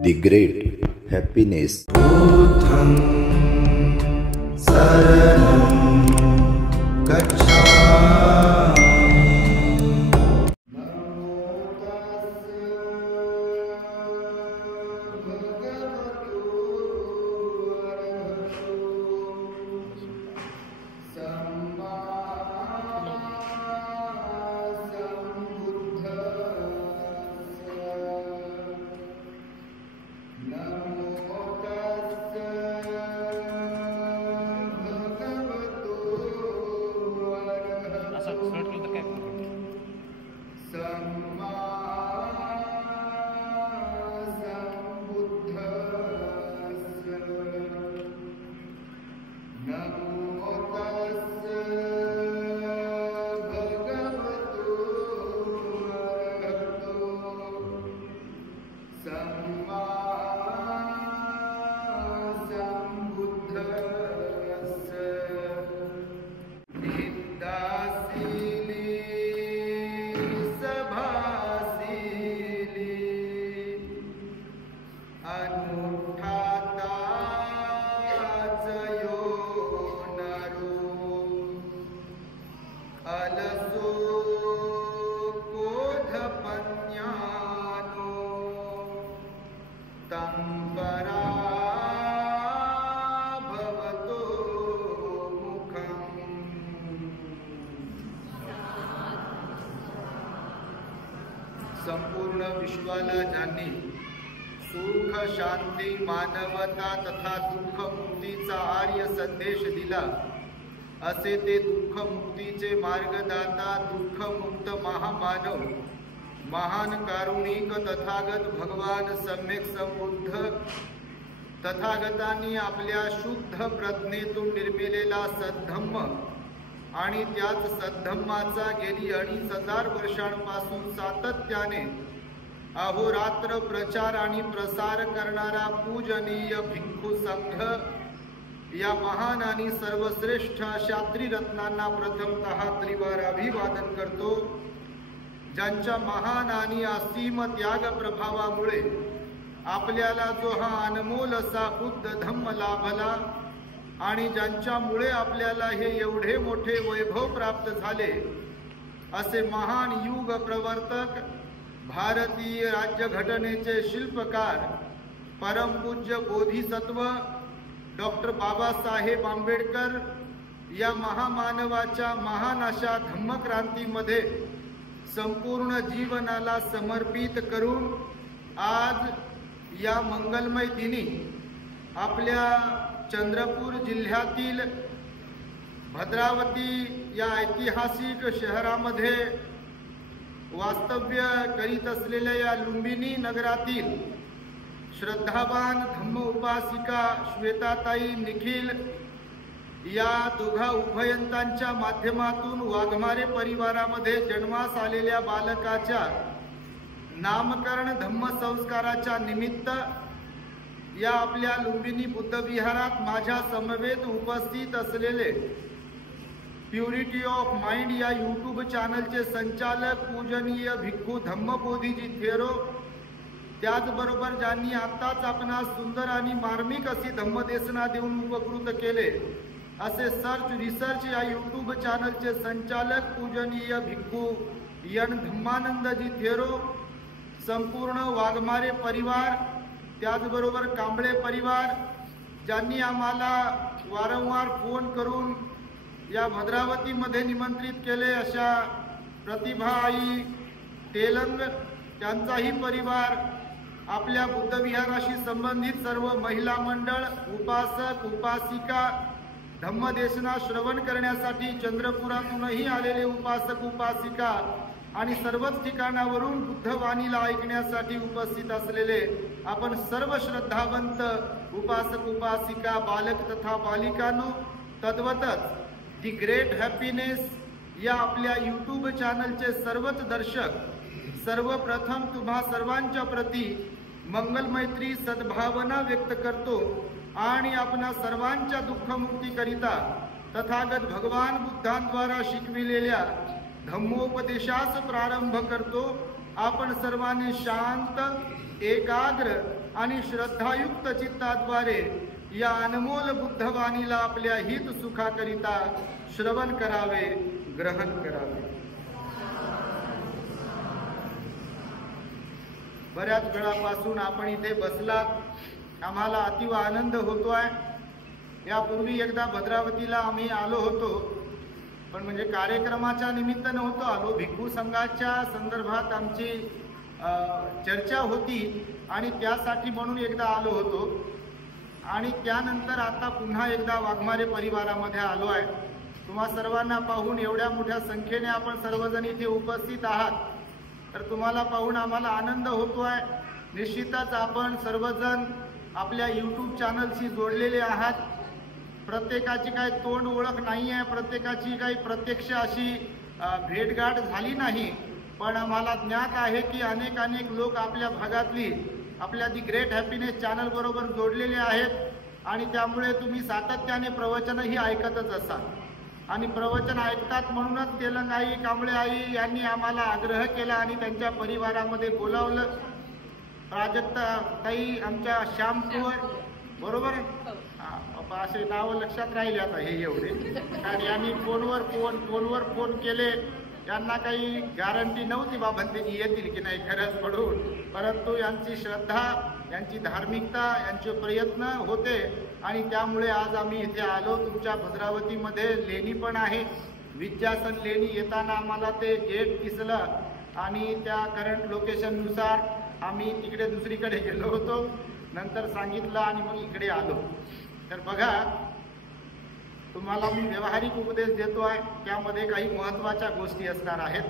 The Great Happiness. बुद्धं शरणं गच्छामि। संपूर्ण विश्वाला ज्यांनी सुख शांती मानवता तथा दुःख मुक्तीचा आर्य संदेश दिला असे ते दुःख मुक्तीचे मार्गदाता दुःखमुक्त महामानव महान कारुणिक तथागत भगवान सम्यक संबुद्ध तथागतांनी आपल्या शुद्ध प्रज्ञेतून निर्मिलेला सद्धम्म आणि त्याच सद्धम्माचा गेली 2500 वर्षांपासून सातत्याने अहोरात्र प्रचार आणि प्रसार करणारा पूजनीय भिक्खू संघ या महान आणि सर्वश्रेष्ठ अशा त्रिरत्नांना प्रथमतः त्रिवार अभिवादन करतो, ज्यांच्या महान आणि असीम त्याग प्रभावामुळे आपल्याला जो हा अनमोल असा बुद्ध धम्म लाभला आणि ज्यांच्यामुळे आपल्याला हे एवढे मोठे वैभव प्राप्त झाले असे महान युग प्रवर्तक भारतीय राज्यघटनेचे शिल्पकार परमपूज्य बोधिसत्व डॉक्टर बाबासाहेब आंबेडकर या महामानवाच्या महान अशा धम्मक्रांतीमध्ये संपूर्ण जीवनाला समर्पित करून आज या मंगलमय दिनी आपल्या चंद्रपूर जिल्ह्यातील भद्रावती या ऐतिहासिक शहरामध्ये वास्तव्य करीत असलेल्या या लुंबिनी नगरातील श्रद्धावान धम्म उपासिका श्वेताताई निखिल या दोघा उभयंतांच्या माध्यमातून वाघमारे परिवारामध्ये जन्मास आलेल्या बालकाच्या नामकरण धम्म संस्काराच्या निमित्त या आपल्या लुंबिनी बुद्ध विहारात माझ्या समवेत उपस्थित असलेले प्युरिटी ऑफ माइंड या यूट्यूब चॅनलचे संचालक पूजनीय भिक्खू धम्मबोधीजी थेरो, त्याचबरोबर ज्यांनी आत्ताच आपणास सुंदर आणि मार्मिक अशी धम्मदेशना देऊन उपकृत केले असे सर्च रिसर्च या यूट्यूब चॅनलचे संचालक पूजनीय भिक्खू यन धम्मानंदजी थेरो, संपूर्ण वाघमारे परिवार, त्याचबरोबर कांबळे परिवार ज्यांनी आम्हाला वारंवार फोन करून या भद्रावतीमध्ये निमंत्रित केले अशा प्रतिभा आई तेलंग त्यांचाही परिवार, आपल्या बुद्धविहाराशी संबंधित सर्व महिला मंडळ, उपासक उपासिका, धम्मदेशना श्रवण करण्यासाठी चंद्रपुरातूनही आलेले उपासक उपासिका आणि सर्वच ठिकाणावरून बुद्धवाणीला ऐकण्यासाठी उपस्थित असलेले आपण सर्व श्रद्धावंत उपासक उपासिका, बालक तथा बालिकांनो, तद्वतच दी ग्रेट हॅपीनेस या आपल्या यूट्यूब चॅनलचे सर्वच दर्शक, सर्वप्रथम तुम्हा सर्वांच्या प्रती मंगलमैत्री सद्भावना व्यक्त करतो आणि आपणा सर्वांच्या दुःखमुक्तीकरिता तथागत भगवान बुद्धांद्वारा शिकविलेल्या धम्मोपदेशास प्रारंभ करतो। आपण सर्वांनी शांत, एकाग्र आणि श्रद्धायुक्त चित्ताद्वारे या अनमोल बुद्धवाणीला आपल्या हित सुखाकरिता श्रवण करावे, ग्रहण करावे. बऱ्याच वेळापासून आपण इथे बसलात, आम्हाला अतिव आनंद होतोय. यापूर्वी एकदा भद्रावतीला आम्ही आलो होतो, पण म्हणजे कार्यक्रमाच्या निमित्त नव्हतो आलो, भिक्खू संघाच्या संदर्भात आमची चर्चा होती आणि त्यासाठी म्हणून एकदा आलो होतो. आणि त्यानंतर आता पुन्हा एकदा वाघमारे परिवारामध्ये आलो आहे. तुम्हा सर्वांना पाहून, एवढ्या मोठ्या संख्येने आपण सर्वजण इथे उपस्थित आहात, तर तुम्हाला पाहून आम्हाला आनंद होतोय. निश्चितच आपण सर्वजण आपल्या यूट्यूब चॅनलशी जोडलेले आहात. प्रत्येकाची काही तोंड ओळख नाही आहे, प्रत्येकाची काही प्रत्यक्ष अशी भेटगाठ झाली नाही, पण आम्हाला ज्ञात आहे की अनेक लोक आपल्या भागातली आपल्या दी ग्रेट हॅपीनेस चॅनल बरोबर जोडलेले आहेत आणि त्यामुळे तुम्ही सातत्याने प्रवचनही ऐकतच असाल. आणि प्रवचन ऐकतात म्हणूनच तेलंगाई कांबळे आई यांनी आम्हाला आग्रह केला आणि त्यांच्या परिवारामध्ये बोलावलं. प्राजक्ता ताई, आमच्या श्यामकुवर, बरोबर आहे, असे नाव लक्षात राहिले आता हे एवढे. आणि यांनी फोनवर फोन केले. यांना काही गॅरंटी नव्हती बाबा ते येतील की नाही गरज पडून, परंतु यांची श्रद्धा, यांची धार्मिकता, यांचे प्रयत्न होते आणि त्यामुळे आज आम्ही इथे आलो. तुमच्या भद्रावतीमध्ये लेणी पण आहे, विद्यासन लेणी. येताना आम्हाला ते गेट दिसलं आणि त्या करंट लोकेशननुसार आम्ही तिकडे दुसरीकडे गेलो होतो, नंतर सांगितलं आणि मग इकडे आलो. तर बघा, तुम्हाला मी व्यावहारिक उपदेश देतो आहे, त्यामध्ये काही महत्त्वाच्या गोष्टी असणार आहेत.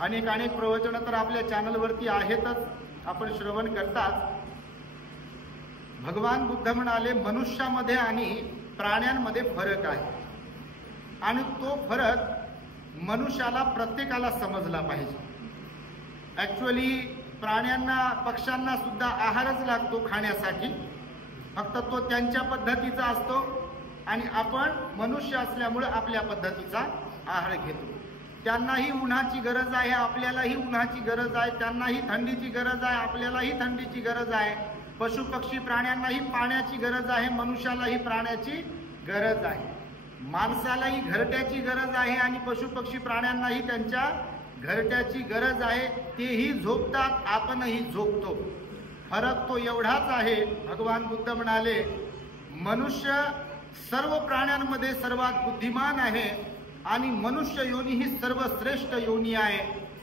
अनेक प्रवचनं तर आपल्या चॅनलवरती आहेतच, आपण श्रवण करताच. भगवान बुद्ध म्हणाले मनुष्यामध्ये आणि प्राण्यांमध्ये फरक आहे आणि तो फरक मनुष्याला प्रत्येकाला समजला पाहिजे. ॲक्च्युअली प्राण्यांना, पक्ष्यांना सुद्धा आहारच लागतो खाण्यासाठी, फक्त तो त्यांच्या पद्धतीचा असतो आणि आपण मनुष्य असल्यामुळे आपल्या पद्धतीचा आहार घेतो. त्यांनाही उन्हाची गरज आहे, आपल्यालाही उन्हाची गरज आहे. त्यांनाही थंडीची गरज आहे, आपल्यालाही थंडीची गरज आहे. पशु पक्षी प्राण्यांनाही पाण्याची गरज आहे, मनुष्यालाही प्राण्याची गरज आहे. माणसालाही घरट्याची गरज आहे आणि पशु पक्षी प्राण्यांनाही त्यांच्या घरट्याची गरज आहे. तेही झोपतात, आपणही झोपतो. फरक तो एवढाच आहे. भगवान बुद्ध म्हणाले मनुष्य सर्व प्राण्यांमध्ये सर्वात बुद्धिमान आहे आणि मनुष्य योनी ही सर्वश्रेष्ठ योनी आहे,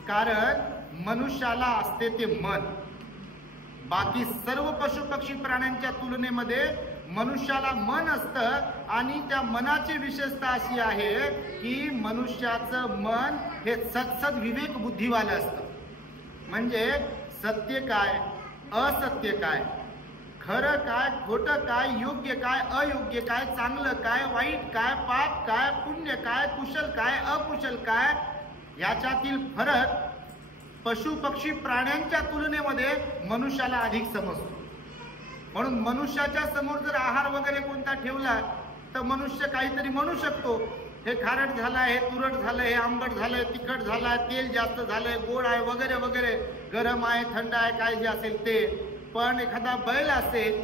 कारण मनुष्याला असते ते मन. बाकी सर्व पशु पक्षी प्राण्यांच्या तुलनेमध्ये मनुष्याला मन असतं आणि त्या मनाची विशेषता अशी आहे की मनुष्याचं मन हे सत्सद विवेक बुद्धीवालं असतं. म्हणजे सत्य काय, असत्य काय, खरं काय, खोटं काय, योग्य काय, अयोग्य काय, चांगलं काय, वाईट काय, पाप काय, पुण्य काय, कुशल काय, अकुशल काय, याच्यातील फरक पशु पक्षी प्राण्यांच्या तुलनेमध्ये मनुष्याला अधिक समजतो. म्हणून मनुष्याच्या समोर जर आहार वगैरे कोणता ठेवला तर मनुष्य काहीतरी म्हणू शकतो, हे खारट झालंय, हे तुरट झालंय, हे आंबट झालंय, तिखट झालंय, तेल जास्त झालंय, गोड आहे वगैरे वगैरे, गरम आहे, थंड आहे, काय जे असेल ते. पण एखादा बैल असेल,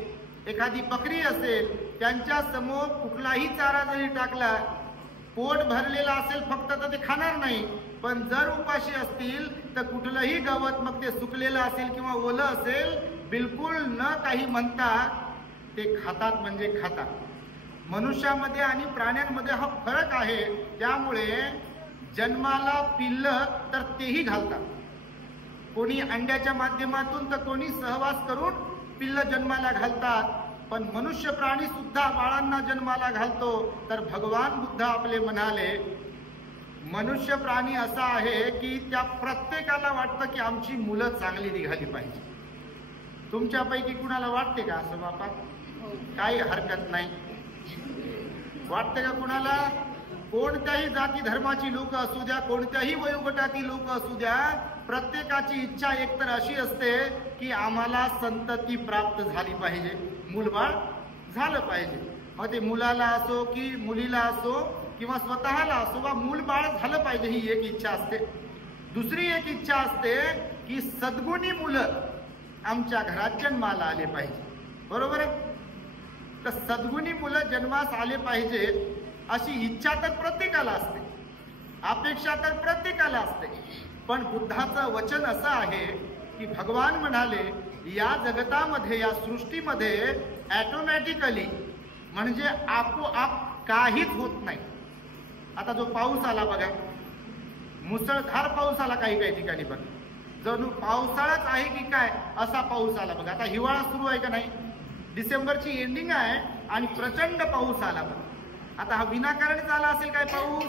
एखादी बकरी असेल, त्यांच्या समोर कुठलाही चारा जरी टाकला, पोट भरलेला असेल फक्त तर ते खाणार नाही, पण जर उपाशी असतील तर कुठलंही गवत, मग ते सुकलेलं असेल किंवा ओलं असेल, बिलकुल न काही म्हणता ते खातात, म्हणजे खातात. मनुष्यामध्ये आणि प्राण्यांमध्ये हा फरक आहे. त्यामुळे जन्माला पिल्लं तर तेही घालतात, कोणी अंड्याच्या माध्यमातून तर कोणी सहवास करून पिल्लं जन्माला घालतात. पण मनुष्य प्राणी सुद्धा बाळांना जन्माला घालतो. तर भगवान बुद्ध आपले म्हणाले मनुष्य प्राणी असा आहे की त्या प्रत्येकाला वाटतं की आमची मुलं चांगली निघाली पाहिजे. तुमच्यापैकी कुणाला वाटते का असं बापा? काही हरकत नाही. वाटते का कुणाला? कोणत्याही जाती धर्माची लोक असू द्या, कोणत्याही वयोगटातील लोक असू द्या, प्रत्येकाची इच्छा एकतर अशी असते की आम्हाला संतती प्राप्त झाली पाहिजे, मूलबाळ झालं पाहिजे. मग ते मुलाला असो की मुलीला असो किंवा स्वतःला असो, बा मूलबाळ झालं पाहिजे, ही एक इच्छा असते. दुसरी एक इच्छा असते की सद्गुणी मुलं आमच्या घरात जन्माला आले पाहिजे. बरोबर आहे. तर सद्गुणी मुलं जन्मास आले पाहिजे अशी इच्छा तर प्रत्येकाला असते, अपेक्षा तर प्रत्येकाला असते. पण बुद्धाचं वचन असं आहे की भगवान म्हणाले या जगतामध्ये, या सृष्टीमध्ये ऑटोमॅटिकली म्हणजे आपोआप काहीच होत नाही. आता जो पाऊस आला बघा, मुसळधार पाऊस आला काही काही ठिकाणी बघा, जणू पावसाळाच आहे की काय असा पाऊस आला बघा. आता हिवाळा सुरू आहे का नाही, डिसेंबरची एंडिंग आहे आणि प्रचंड पाऊस आला बघा. आता हा विनाकारण आला असेल काय पाऊस?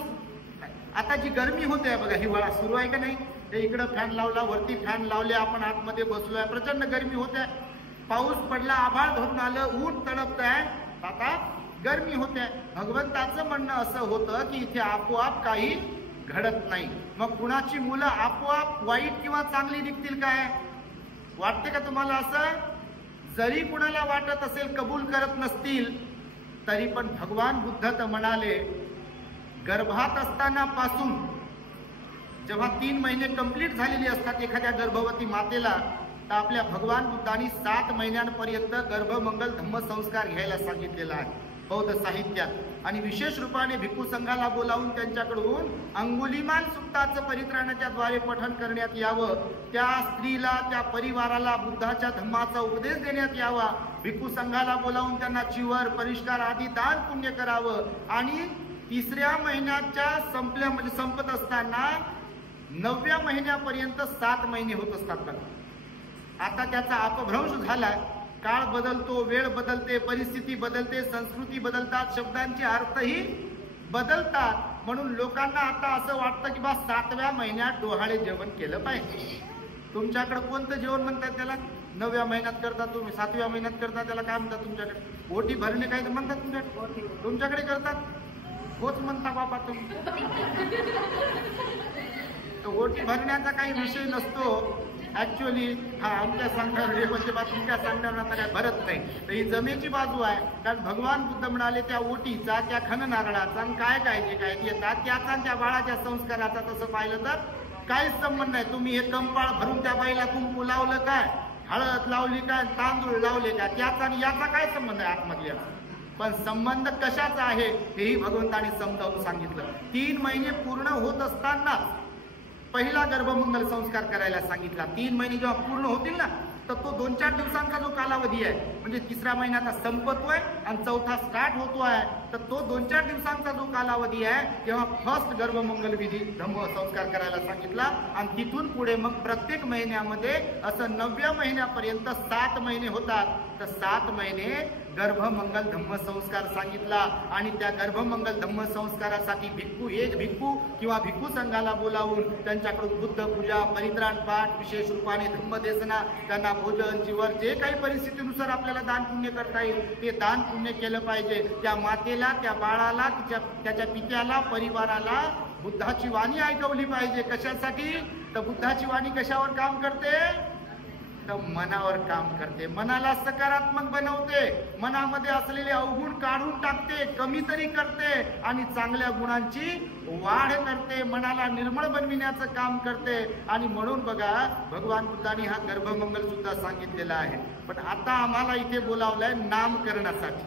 आता जी गरमी होते बघा, हिवाळा सुरू आहे का नाही, ते इकडं फॅन लावला, वरती फॅन लावले, आपण आतमध्ये बसलोय, प्रचंड गरमी होते. पाऊस पडला, आभाळ धरून आलं, ऊन तडपत आहे, आता गरमी होते. भगवंताचं म्हणणं असं होतं की इथे आपोआप काही घडत नाही. मग कुणाची मुलं आपोआप वाईट किंवा चांगली निघतील काय? वाटते का तुम्हाला असं? जरी कुणाला वाटत असेल, कबूल करत नसतील, तरी पण भगवान बुद्ध तर म्हणाले गर्भात असताना पासून जेव्हा 3 महिने कंप्लीट झालेली असतात एखाद्या गर्भवती मातेला, तर आपल्या भगवान बुद्धांनी 7 महिन्यांपर्यंत गर्भमंगल धम्म संस्कार घ्यायला सांगितलेला आहे बौद्ध साहित्यात. आणि विशेष रूपाने भिक्खू संघाला बोलावून त्यांच्याकडून अंगुलीमाल सुक्ताचं परित्राणाच्या द्वारे पठण करण्यात यावं, त्या स्त्रीला, त्या परिवाराला बुद्धाच्या धम्माचा उपदेश देण्यात यावा, भिक्खू संघाला बोलावून त्यांना चिवर, परिष्कार आदी दान पुण्य करावं. आणि 3ऱ्या महिन्याच्या संपत असताना 9व्या महिन्यापर्यंत 7 महिने होत असतात. आता त्याचा अपभ्रंश झाला. काळ बदलतो, वेळ बदलते, परिस्थिती बदलते, संस्कृती बदलतात, शब्दांचे अर्थही बदलतात. म्हणून लोकांना आता असं वाटतं की 7व्या महिन्यात डोहाळे जेवण केलं पाहिजे. तुमच्याकडे कोणतं जेवण म्हणतात त्याला? 9व्या महिन्यात करतात, तुम्ही 7व्या महिन्यात करता, त्याला काय म्हणतात तुमच्याकडे? ओटी भरणे काय म्हणतात तुमच्याकडे करतात? होच म्हणता बाबा तुम्ही. तर ओटी भरण्याचा काही विषय नसतो ऍक्च्युअली. हा आमच्या सांगण्यावर म्हणजे तुमच्या सांगण्यावर आता काय भरत नाही, तर ही जमेची बाजू आहे. कारण भगवान बुद्ध म्हणाले त्या ओटीचा, त्या खन नारळाचा काय काय जे काय येतात त्याचा, त्या बाळाच्या संस्काराचा तसं पाहिलं तर काहीच संबंध नाही. तुम्ही हे कंपाळ भरून त्या बाईला कुंकू लावलं काय, हळद लावली काय, तांदूळ लावले काय, त्याचा आणि याचा काय संबंध आहे आतमधल्या? पण संबंध कशाचा आहे हेही भगवंताने समजावून सांगितलं. 3 महिने पूर्ण होत असताना पहिला गर्भमंगल संस्कार करायला सांगितला. 3 महिने जेव्हा पूर्ण होतील ना, तर तो 2-4 दिवसांचा जो कालावधी आहे, म्हणजे 3रा महिना आता संपतोय आणि 4था स्टार्ट होतोय, तर तो 2-4 दिवसांचा जो कालावधी आहे तेव्हा फर्स्ट गर्भमंगल विधी धम्म संस्कार करायला सांगितला. आणि तिथून पुढे मग प्रत्येक महिन्यामध्ये असं 9व्या महिन्यापर्यंत 7 महिने होतात, तर 7 महिने गर्भमंगल धम्म संस्कार सांगितला. आणि त्या गर्भमंगल धम्म संस्कारासाठी भिक्खू किंवा भिक्खू संघाला बोलावून त्यांच्याकडून बुद्ध पूजा, परित्राण पाठ, विशेष रूपाने धम्मदेशना, त्यांना भोजन, जीवन, जे काही परिस्थितीनुसार आपल्याला दान पुण्य करता येईल ते दान पुण्य केलं पाहिजे. त्या मातेला, त्या बाळाला, त्याच्या पित्याला, परिवाराला बुद्धाची वाणी ऐकवली पाहिजे. कशासाठी? तर बुद्धाची वाणी कशावर काम करते? तर मनावर काम करते. मनाला सकारात्मक बनवते, मनामध्ये असलेले अवगुण काढून टाकते, कमी तरी करते आणि चांगल्या गुणांची वाढ करते, मनाला निर्मळ बनविण्याचं काम करते. आणि म्हणून बघा भगवान बुद्धांनी हा गर्भमंगल सुद्धा सांगितलेला आहे. पण आता आम्हाला इथे बोलावलंय नामकरणासाठी,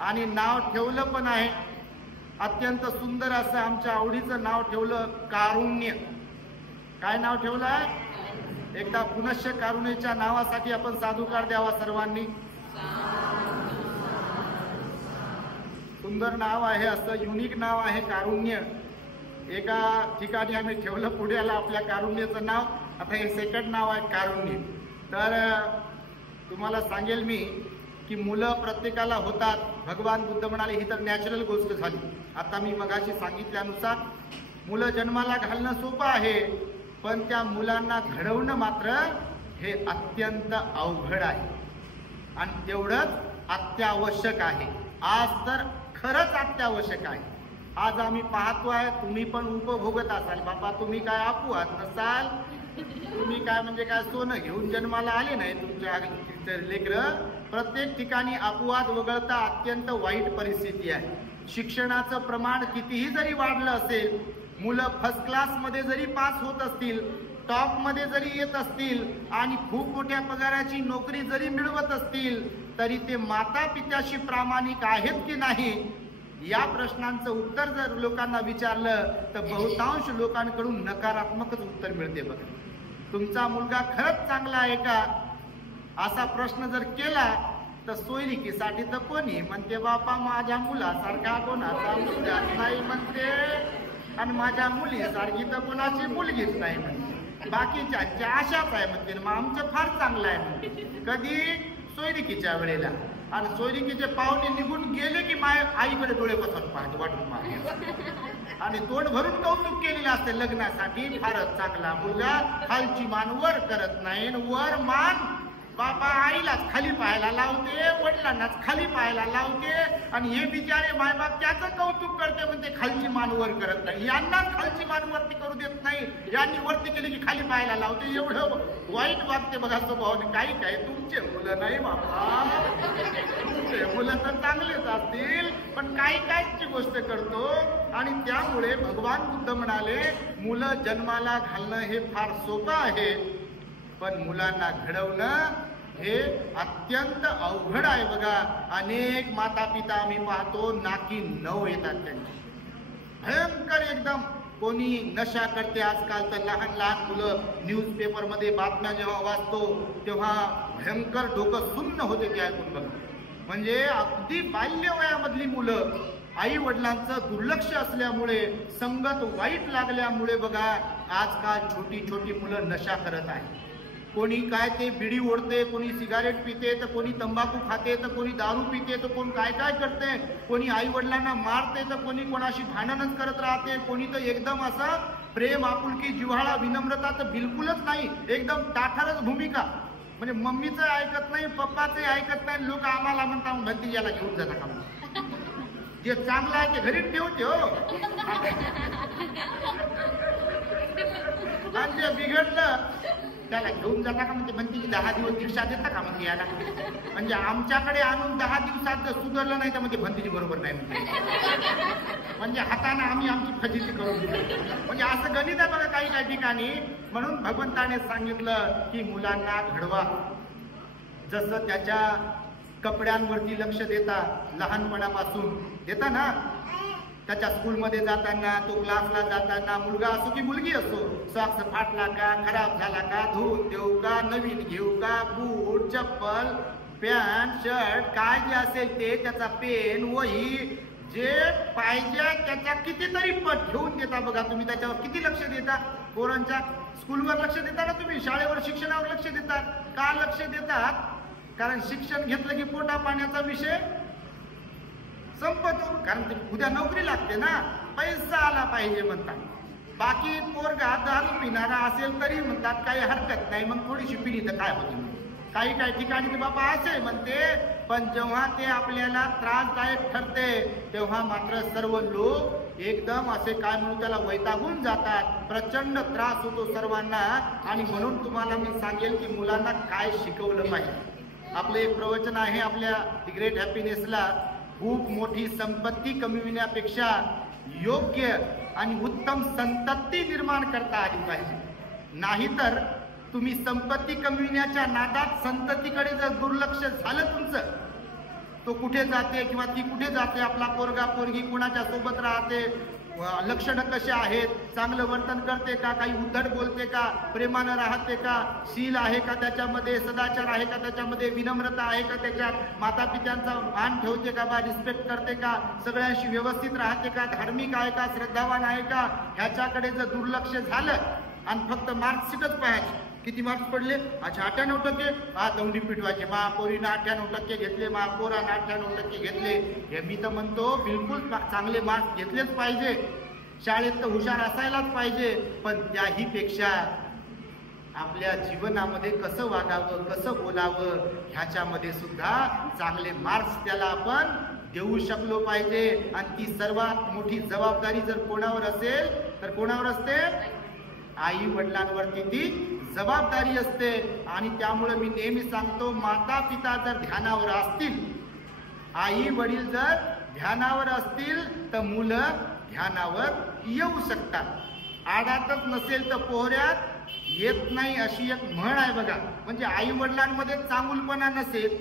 आणि नाव ठेवलं पण आहे अत्यंत सुंदर असं, आमच्या आवडीचं नाव ठेवलं कारुण्य. काय नाव ठेवलंय? एकदा पुनश्च कारुण्याच्या नावासाठी आपण साधुकार द्यावा सर्वांनी. सुंदर नाव आहे, असं युनिक नाव आहे कारुण्य. एका ठिकाणी आम्ही ठेवलं पुण्याला आपल्या कारुण्याचं नाव, आता हे सेकंड नाव आहे कारुण्य. तर तुम्हाला सांगेल मी की मुलं प्रत्येकाला होतात. भगवान बुद्ध म्हणाले ही तर नॅचरल गोष्ट झाली. आता मी मगाशी सांगितल्यानुसार मुलं जन्माला घालणं सोपं आहे, पण त्या मुलांना घडवणं मात्र हे अत्यंत अवघड आहे आणि तेवढंच अत्यावश्यक आहे. आज तर खरंच अत्यावश्यक आहे. आज आम्ही पाहतोय, तुम्ही पण उपभोगत असाल. बाबा तुम्ही काय अपवाद नसाल, तुम्ही काय म्हणजे काय सोनं घेऊन जन्माला आले नाही. तुमच्या लेकरं प्रत्येक ठिकाणी अपवाद वगळता अत्यंत वाईट परिस्थिती आहे. शिक्षणाचं प्रमाण कितीही जरी वाढलं असेल, मुलं फर्स्ट क्लासमध्ये जरी पास होत असतील, टॉप मध्ये जरी येत असतील आणि खूप मोठ्या पगाराची नोकरी जरी मिळवत असतील तरी ते माता पित्याशी प्रामाणिक आहेत की नाही या प्रश्नांचं उत्तर जर लोकांना विचारलं तर बहुतांश लोकांकडून नकारात्मकच उत्तर मिळते बघा. तुमचा मुलगा खरंच चांगला आहे का असा प्रश्न जर केला तर सोयरिकीसाठी तर कोणी म्हणते बापा माझ्या मुलासारखा कोणाचा मुलगा नाही म्हणते आणि माझ्या मुलीसारखी तर कोणाची मुलगीच नाही म्हणते, बाकीच्या अशाच आहे म्हणते, मग आमचं फार चांगलं आहे म्हणते. कधी सोयरिकीच्या वेळेला आणि सोयरिकीचे पाहुणे निघून गेले की आईकडे डोळे बसवून पाहते वाटून पाहते आणि तोंड भरून कौतुक केलेलं असते लग्नासाठी. फारच चांगला मुलगा, खालची मान वर करत नाही, वर मान बाबा आईलाच खाली पाहायला लावते, वडिलांनाच खाली पाहायला लावते आणि हे बिचारे मायबाप त्याचं कौतुक करते म्हणते खालची मान वर करत नाही. यांनाच खालची मान वरती करू देत नाही, यांनी वरती केली की खाली पाहायला लावते. एवढं वाईट वागते बघा स्वभावाने. काही तुमचे मुलं नाही बाबा, तुमचे मुलं तर चांगलेच असतील पण काहीची गोष्ट करतो. आणि त्यामुळे भगवान बुद्ध म्हणाले मुलं जन्माला घालणं हे फार सोपं आहे पण मुलांना घडवणं हे अत्यंत अवघड आहे बघा. अनेक माता पिता आम्ही पाहतो नाकी नऊ येतात त्यांची, भयंकर एकदम. कोणी नशा करते आजकाल तर लहान लहान मुलं. न्यूजपेपर मध्ये बातम्या जेव्हा वाचतो तेव्हा भयंकर डोकं सुन्न होते ते ऐकून बघा. म्हणजे अगदी बाल्यवयामधली मुलं आई वडिलांचं दुर्लक्ष असल्यामुळे, संगत वाईट लागल्यामुळे बघा आजकाल छोटी छोटी मुलं नशा करत आहेत. कोणी काय ते बिडी ओढते, कोणी सिगारेट पिते, तर कोणी तंबाखू खाते, तर कोणी दारू पिते, तर कोण काय करते, कोणी आई वडिलांना मारते, तर कोणी कोणाशी भांडणच करत राहते, कोणी तर एकदम असं प्रेम आपुलकी जिव्हाळा विनम्रता तर बिलकुलच नाही, एकदम ताठारच भूमिका. म्हणजे मम्मीचं ऐकत नाही, पप्पाचं ऐकत नाही. लोक आम्हाला म्हणतात भतीजाला घेऊन जाता का, जे चांगलं आहे ते घरीच ठेवते हो, आणि जे बिघडलं त्याला घेऊन जाता का म्हणते, म्हणते 10 दिवस दीक्षा देता का म्हणते याला. म्हणजे आमच्याकडे आणून 10 दिवसात जर सुधारलं नाही तर म्हणजे भंतीची बरोबर नाही म्हणते. म्हणजे हाताने आम्ही आमची फजिती करून दिली. म्हणजे असं गणित आहे बघा काही ठिकाणी. म्हणून भगवंताने सांगितलं की मुलांना घडवा. जसं त्याच्या कपड्यांवरती लक्ष देता लहानपणापासून देता ना, त्याच्या स्कूलमध्ये जाताना, तो क्लासला जाताना, मुलगा असो की मुलगी असो, सॉक्स फाटला का, खराब झाला का, धुवून देऊ का, नवीन घेऊ का, बूट चप्पल पॅन्ट शर्ट काय जे असेल ते, त्याचा पेन वही जे पाहिजे त्याच्या कितीतरी पट घेऊन देता बघा तुम्ही. त्याच्यावर किती लक्ष देता. पोरांच्या स्कूलवर लक्ष देता ना तुम्ही, शाळेवर शिक्षणावर लक्ष देतात. का लक्ष देतात? कारण शिक्षण घेतलं की पोटा पाण्याचा विषय संपतो, कारण उद्या नोकरी लागते ना, पैसा आला पाहिजे म्हणतात. बाकी पोरगा दारू पिणारा असेल तरी म्हणतात काही हरकत नाही, मग थोडीशी पिली तर काय होते. काही ठिकाणी ते बाबा असे म्हणते, पण जेव्हा ते आपल्याला त्रासदायक ठरते तेव्हा मात्र सर्व लोक एकदम असे काय म्हणून त्याला वैतागून जातात. प्रचंड त्रास होतो सर्वांना. आणि म्हणून तुम्हाला मी सांगेल की मुलांना काय शिकवलं पाहिजे. आपलं एक प्रवचन आहे आपल्या द ग्रेट हॅपीनेसला, खूप मोठी संपत्ती कमविण्यापेक्षा योग्य आणि उत्तम संतती निर्माण करता आली पाहिजे. नाहीतर तुम्ही संपत्ती कमविण्याच्या नादात संततीकडे जर दुर्लक्ष झालं तुमचं, तो कुठे जाते किंवा ती कुठे जाते, आपला पोरगा पोरगी कुणाच्या सोबत राहते, लक्षणं कसे आहेत, चांगलं वर्तन करते का, काही उद्धट बोलते का, प्रेमानं राहते का, शील आहे का त्याच्यामध्ये, सदाचार आहे का त्याच्यामध्ये, विनम्रता आहे का त्याच्यात, माता पित्यांचा मान ठेवते का बा, रिस्पेक्ट करते का, सगळ्यांशी व्यवस्थित राहते का, धार्मिक आहे का, श्रद्धावान आहे का, ह्याच्याकडे जर दुर्लक्ष झालं आणि फक्त मार्कशीटच पाहायचे, किती मार्क्स पडले, अच्छा 98%, हा दौंडी पिटवायचे, महापोरीनं 98% घेतले, महापोरानं 98% घेतले. हे मी तर म्हणतो बिलकुल चांगले मार्क्स घेतलेच पाहिजे, शाळेत तर हुशार असायलाच पाहिजे, पण त्याही पेक्षा आपल्या जीवनामध्ये कसं वागावं, कसं बोलावं, ह्याच्यामध्ये सुद्धा चांगले मार्क्स त्याला आपण देऊ शकलो पाहिजे. आणि ती सर्वात मोठी जबाबदारी जर कोणावर असेल तर कोणावर असते? आई वडिलांवरती ती जबाबदारी असते. आणि त्यामुळे मी नेहमी सांगतो, माता पिता जर ध्यानावर असतील, आई वडील जर ध्यानावर असतील तर मुलं ध्यानावर येऊ शकतात. आडातच नसेल तर पोहऱ्यात येत नाही अशी एक म्हण आहे बघा. म्हणजे आई वडिलांमध्ये चांगुलपणा नसेल,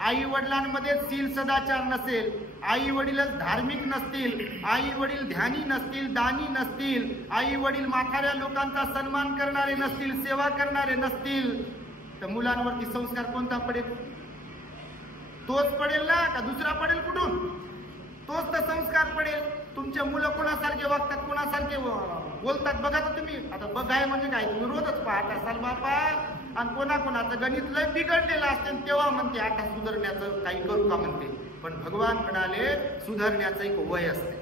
आई वडिलांमध्ये शील सदाचार नसेल, आई वडीलच धार्मिक नसतील, आई वडील ध्यानी नसतील, दानी नसतील, आई वडील म्हाताऱ्या लोकांचा सन्मान करणारे नसतील, सेवा करणारे नसतील, तर मुलांवरती संस्कार कोणता पडेल? तोच पडेल ना, का दुसरा पडेल कुठून? तोच तर संस्कार पडेल. तुमचे मुलं कोणासारखे वागतात, कोणासारखे बोलतात बघा. तर तुम्ही आता बघाय म्हणजे काय, तुम्ही रोजच पाहत असाल बापा. आणि कोणाकोणाचं गणित लय बिघडलेलं असते, तेव्हा म्हणते आता सुधारण्याचं काही करू का म्हणते. पण भगवान म्हणाले सुधारण्याचं एक वय असते.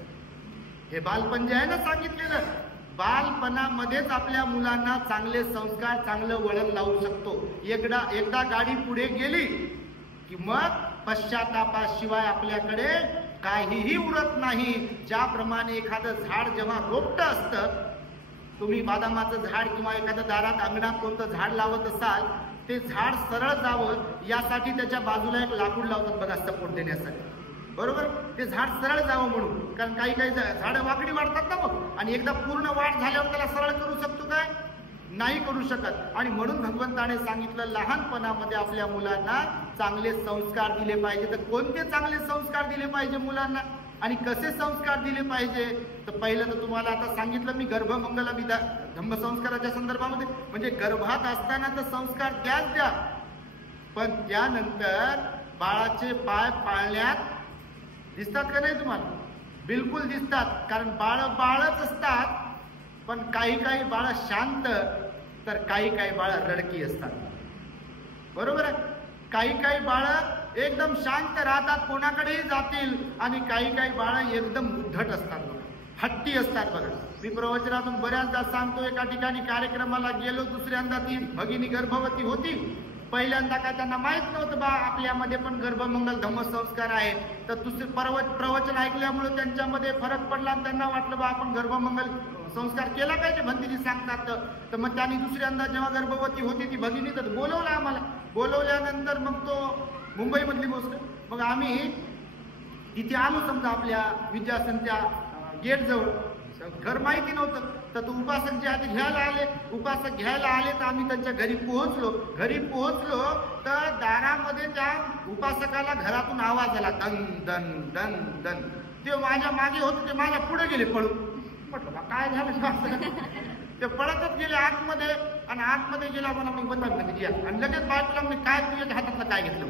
हे बालपण जे आहे ना सांगितलेलं, बालपणामध्येच आपल्या मुलांना चांगले संस्कार, चांगलं वळण लावू शकतो. एकदा गाडी पुढे गेली की मग पश्चातापाशिवाय आपल्याकडे काहीही उरत नाही. ज्याप्रमाणे एखादं झाड जेव्हा रोपटं असतं, तुम्ही बदामाचं झाड किंवा एखादं दारात अंगणात कोणतं झाड लावत असाल, ते झाड सरळ जावं यासाठी त्याच्या बाजूला एक लाकूड लावतात बघा, सपोर्ट देण्यासाठी, बरोबर. ते झाड सरळ जावं म्हणून. कारण काही काही झाडं वाकडी वाढतात ना मग, आणि एकदा पूर्ण वाढ झाल्यावर त्याला सरळ करू शकतो काय? नाही करू शकत. आणि म्हणून भगवंताने सांगितलं लहानपणामध्ये आपल्या मुलांना चांगले संस्कार दिले पाहिजे. तर कोणते चांगले संस्कार दिले पाहिजे मुलांना आणि कसे संस्कार दिले पाहिजे? तर पहिलं तर तुम्हाला आता सांगितलं मी गर्भमंगल धम्मसंस्काराच्या संदर्भामध्ये. म्हणजे गर्भात असताना तर संस्कार द्याच द्या, पण त्यानंतर बाळाचे पाय पाळण्यात दिसतात का नाही तुम्हाला? बिलकुल दिसतात. कारण बाळच असतात, पण काही काही बाळ शांत, तर काही काही बाळ रडकी असतात, बरोबर आहे. काही काही बाळ एकदम शांत राहतात, कोणाकडेही जातील, आणि काही काही बाळ एकदम उद्धट असतात, हट्टी असतात बघा. मी प्रवचनातून बऱ्याचदा सांगतो, एका ठिकाणी कार्यक्रमाला गेलो, दुसऱ्यांदा ती भगिनी गर्भवती होती. पहिल्यांदा काय त्यांना माहित नव्हतं बा आपल्यामध्ये पण गर्भमंगल धम्मसंस्कार आहे. तर दुसरे प्रवचन ऐकल्यामुळे त्यांच्यामध्ये फरक पडला आणि त्यांना वाटलं बा आपण गर्भमंगल संस्कार केला पाहिजे, भंतीजी सांगतात. तर मग त्यांनी दुसऱ्यांदा जेव्हा गर्भवती होती ती भगिनी, तर बोलवलं आम्हाला. बोलवल्यानंतर मग तो मुंबईमधली गोष्ट, मग आम्ही तिथे आलो समजा आपल्या विद्यासनच्या गेटजवळ. घर माहिती नव्हतं, तर तो उपासक जे आधी घ्यायला आले, उपासक घ्यायला आले, तर आम्ही त्यांच्या घरी पोहोचलो. तर दारामध्ये त्या उपासकाला घरातून आवाज आला, दन दन दन दन. ते माझ्या मागे होते, ते माझ्या पुढे गेले पळून. म्हटलं बा काय झालं? ते पळतच गेले आतमध्ये, आणि आतमध्ये गेला मला मी बदला, आणि लगेच बायकोला मी काय तुझ्या हातातलं काय घेतलं?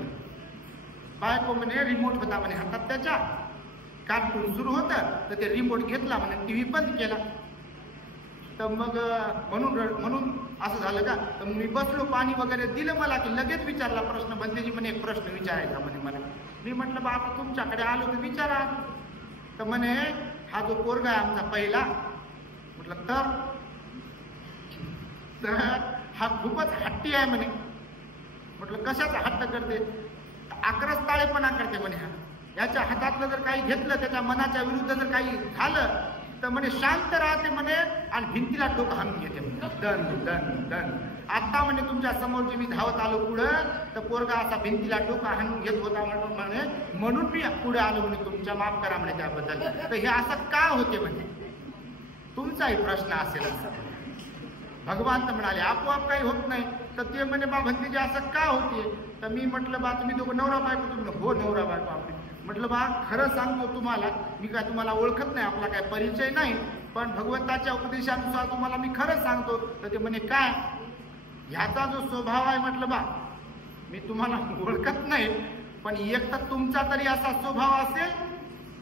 बायको म्हणे रिमोट होता म्हणे हातात त्याच्या, कार्टून सुरू होतं, तर ते रिमोट घेतला म्हणे, टीव्ही बंद केला. तर मग म्हणून असं झालं का? तर मी बसलो, पाणी वगैरे दिलं मला, की लगेच विचारला प्रश्न. बंदेजी म्हणे एक प्रश्न विचारायचा म्हणे मला. मी म्हटलं बा आता तुमच्याकडे आलो तर विचारा. तर म्हणे हा जो पोरगा आहे आमचा पहिला, म्हटलं तर हा खूपच हट्टी आहे म्हणे. म्हटलं कशाचा हट्ट करते? आक्रस्ताळेपणा करते म्हणे. हा याच्या हातातलं जर काही घेतलं, त्याच्या मनाच्या विरुद्ध जर काही झालं, तर म्हणे शांत राहते म्हणे, आणि भिंतीला डोकं हाणून घेते म्हणे, दन दन दन. आता म्हणे तुमच्या समोर जे मी धावत आलो पुढं, तर पोरगा असा भिंतीला डोकं हाणून घेत होता म्हणे, म्हणून मी पुढे आलो म्हणे, तुमच्या माफ करा म्हणे त्याबद्दल. तर हे असं का होते म्हणे? तुमचाही प्रश्न असेल असं. भगवान तर म्हणाले आपोआप काही होत नाही. तर ते म्हणे बा भंतीजी असं का होते? तर मी म्हटलं बा तुम्ही दोघं नवरा बायको? तुम्ही हो नवरा बायको आपली. म्हटलं बा खरं सांगतो तुम्हाला, मी काय तुम्हाला ओळखत नाही, आपला काय परिचय नाही, पण भगवंताच्या उपदेशानुसार तुम्हाला मी खरं सांगतो. तर ते म्हणे काय? ह्याचा जो स्वभाव आहे, म्हटलं बा मी तुम्हाला ओळखत नाही, पण एक तर तुमचा तरी असा स्वभाव असेल,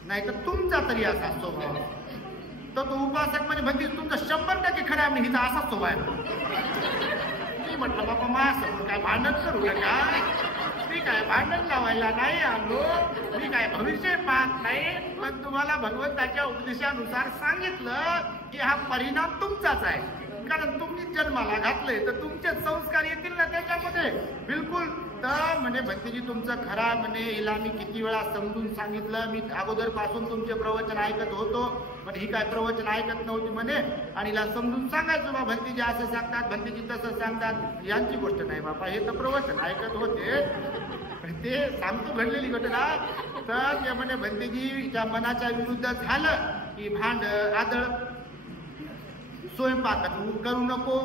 नाही तर तुमचा तरी असा स्वभाव. तर तो उपासक म्हणजे भंती तुमचा 100% खरं आहे, हिचा असाच स्वभाव आहे. मी म्हटलं बाबा माझ्यासमोर काय भांडण करू नका, मी काय भांडण लावायला नाही आलो, मी काय भविष्य पाहत नाही, पण तुम्हाला भगवंताच्या उपदेशानुसार सांगितलं की हा परिणाम तुमचाच आहे. कारण तुम्ही जन्माला घातले तर तुमचे संस्कार येतील ना त्याच्यामध्ये. बिलकुल. तर म्हणे भंतीजी तुमचं खरा म्हणे, हिला मी किती वेळा समजून सांगितलं, मी अगोदर पासून तुमचे प्रवचन ऐकत होतो, पण ही काय प्रवचन ऐकत नव्हती म्हणे, आणि हिला समजून सांगायचं बा भंतीजी असं सांगतात, भंतीजी तसं सांगतात. यांची गोष्ट नाही बाबा, हे तर प्रवचन ऐकत होते, ते सांगतो घडलेली घटना. तर ते म्हणे भंतीजीच्या मनाच्या विरुद्ध झालं की भांड आदळ, स्वयंपाक करू नको,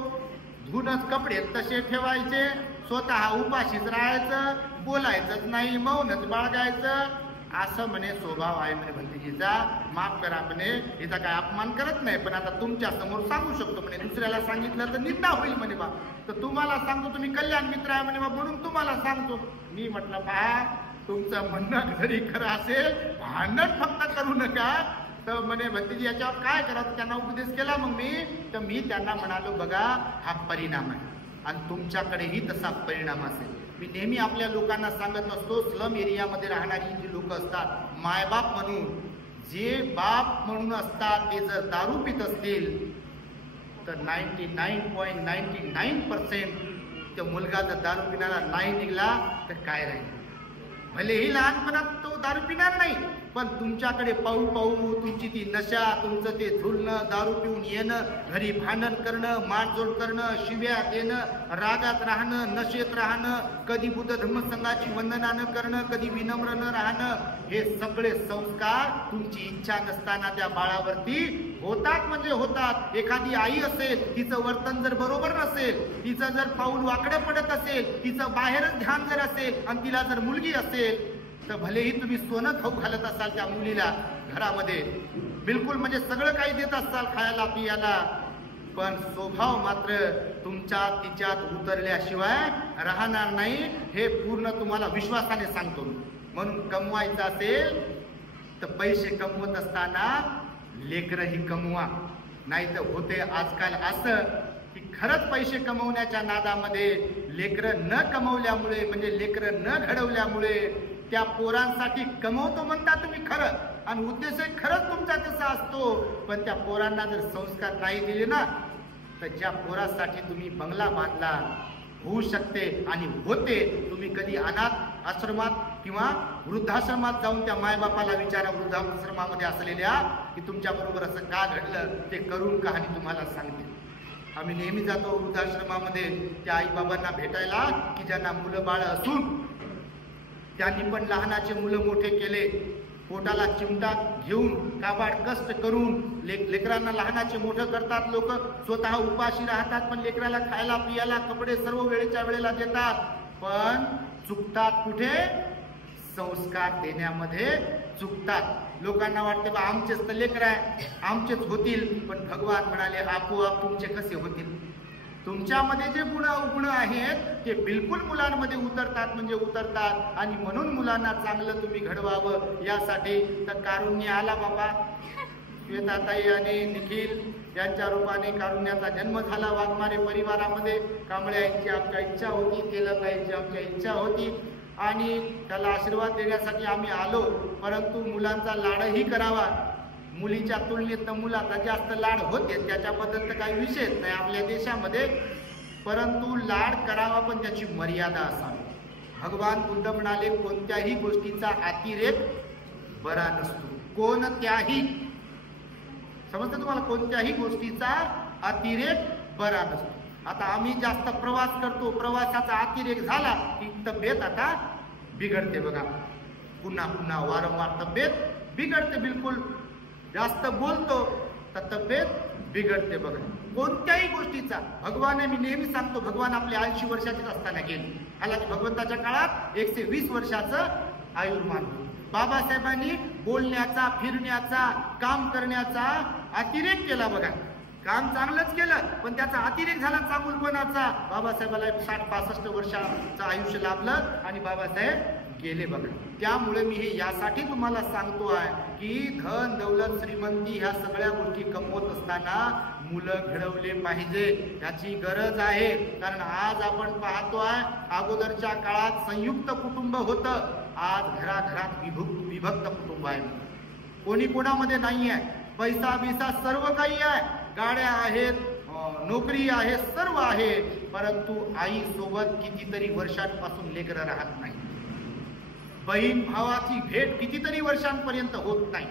धुनच कपडे तसे ठेवायचे, स्वतः उपाशीच राहायचं, बोलायचंच नाही, मौनच बाळगायचं, असं म्हणे स्वभाव आहे म्हणे भंतीजीचा. माफ करा म्हणे, हिचा काय अपमान करत नाही, पण आता तुमच्या समोर सांगू शकतो म्हणे, दुसऱ्याला सांगितलं तर निंदा होईल म्हणे बा, तर तुम्हाला सांगतो, तुम्ही कल्याण मित्र आहे म्हणे बा, म्हणून तुम्हाला सांगतो. मी म्हटलं पहा, तुमचं म्हणणं जरी खरं असेल, भांडण फक्त करू नका. तर म्हणे भंतीजी याच्यावर काय करा, त्यांना उपदेश केला. मग मी त्यांना म्हणालो, बघा हा परिणाम आहे आणि तुमच्याकडेही तसा परिणाम असेल. मी नेहमी आपल्या लोकांना सांगत असतो, स्लम एरियामध्ये राहणारी जी लोक असतात, मायबाप म्हणून जे बाप म्हणून असतात, ते जर दारू पित असतील तर 99.99% तो मुलगा जर दारू पिणारा नाही निघाला तर काय राहील. भलेही लहानपणात तो दारू पिणार नाही, पण तुमच्याकडे पाहू पाहू तुमची ती नशा, तुमचं ते झुलणं, दारू पिऊन येणं, घरी भांडण करणं, मारझोड करणं, शिव्या देणं, रागात राहणं, नशेत राहणं, कधी बुद्ध धम्मसंघाची वंदना न करणं, कधी विनम्र न राहणं, हे सगळे संस्कार तुमची इच्छा नसताना त्या बाळावरती होतात म्हणजे होतात. एखादी आई असेल, तिचं वर्तन जर बरोबर नसेल, तिचं जर पाऊल वाकडं पडत असेल, तिचं बाहेरच ध्यान जर असेल आणि तिला जर मुलगी असेल, तर भलेही तुम्ही सोनं खाऊ घालत असाल त्या मुलीला घरामध्ये, बिलकुल म्हणजे सगळं काही देत असाल खायला पियाला, पण स्वभाव मात्र तुमच्या तिच्यात उतरल्याशिवाय राहणार नाही, हे पूर्ण तुम्हाला विश्वासाने सांगतो. म्हणून कमवायचं असेल तर पैसे कमवत असताना लेकरही कमवा. नाही तर होते आजकाल असं की खरंच पैसे कमवण्याच्या नादामध्ये लेकरं न कमवल्यामुळे, म्हणजे लेकरं न घडवल्यामुळे, त्या पोरांसाठी कमवतो म्हणता तुम्ही खरं, आणि उद्देश खरंच तुमचा तसा असतो, पण त्या पोरांना जर संस्कार नाही दिले ना, तर ज्या पोरासाठी तुम्ही बंगला बांधला, होऊ शकते आणि होते, तुम्ही कधी अनाथ आश्रमात किंवा वृद्धाश्रमात जाऊन त्या मायबापाला विचारा, वृद्धाश्रमामध्ये असलेल्या, की तुमच्या बरोबर असं का घडलं, ते करून कहाणी तुम्हाला सांगते. आम्ही नेहमी जातो वृद्धाश्रमामध्ये त्या आई बाबांना भेटायला, की ज्यांना मुलं बाळ असून त्यांनी पण लहानाचे मुलं मोठे केले, पोटाला चिमटा घेऊन काबाड कष्ट करून लेकरांना लहानाचे मोठं करतात लोक, स्वतः उपाशी राहतात, पण लेकराला खायला पियाला कपडे सर्व वेळेच्या वेळेला देतात, पण चुकतात कुठे, संस्कार देण्यामध्ये चुकतात. लोकांना वाटते बा आमचेच तर लेकर आहे, आमचेच होतील, पण भगवान म्हणाले आपोआप तुमचे कसे होतील. तुमच्यामध्ये जे गुण आहेत ते बिलकुल मुलांमध्ये उतरतात म्हणजे उतरतात, आणि म्हणून मुलांना चांगलं तुम्ही घडवावं यासाठी तर कारुण्य आला बाबा. श्वेताताई आणि निखिल यांच्या रूपाने कारुण्याचा जन्म झाला वाघमारे परिवारामध्ये. कांबळे यांची आमच्या इच्छा होती, तेलंगाईची आमच्या इच्छा होती, आणि त्याला आशीर्वाद देण्यासाठी आम्ही आलो, परंतु मुलांचा लाडही करावा. मुलीच्या तुलनेत मुलाचा जास्त लाड होते, त्याच्याबद्दल तर काही विषयच नाही आपल्या देशामध्ये, परंतु लाड करावा पण त्याची मर्यादा असावी. भगवान बुद्ध म्हणाले कोणत्याही गोष्टीचा अतिरेक बरा नसतो. कोणत्याही, समजतं तुम्हाला, कोणत्याही गोष्टीचा अतिरेक बरा नसतो. आता आम्ही जास्त प्रवास करतो, प्रवासाचा अतिरेक झाला की तब्येत आता बिघडते बघा, पुन्हा पुन्हा वारंवार तब्येत बिघडते. बिलकुल जास्त बोलतो तर तब्येत बिघडते बघा, कोणत्याही गोष्टीचा. भगवान, मी नेहमी सांगतो, भगवान आपले 80 वर्षाचेच असताना गेले. हालाकी भगवंताच्या काळात 120 वर्षाचं आयुर्मान. बाबासाहेबांनी बोलण्याचा, फिरण्याचा, काम करण्याचा अतिरेक केला बघा. काम चांगलंच केलं, पण त्याचा अतिरेक झाला चांगुलपणाचा. बाबासाहेबाला 60-65 वर्षाचं आयुष्य लाभलं आणि बाबासाहेब गेले बघा. त्यामुळे मी हे यासाठी तुम्हाला सांगतो आहे की धन दौलत श्रीमंती ह्या सगळ्या गोष्टी कमवत असताना मुलं घडवले पाहिजे, याची गरज आहे. कारण आज आपण पाहतो आहे, अगोदरच्या काळात संयुक्त कुटुंब होतं, आज घराघरात विभक्त कुटुंब आहे. कोणी कोणामध्ये नाही आहे, पैसा बिसा सर्व काही आहे, गाड्या आहेत, नोकरी आहे, सर्व आहे, परंतु आई सोबत कितीतरी वर्षांपासून लेकरं राहत नाही. बहीण भावाची भेट कितीतरी वर्षांपर्यंत होत नाही.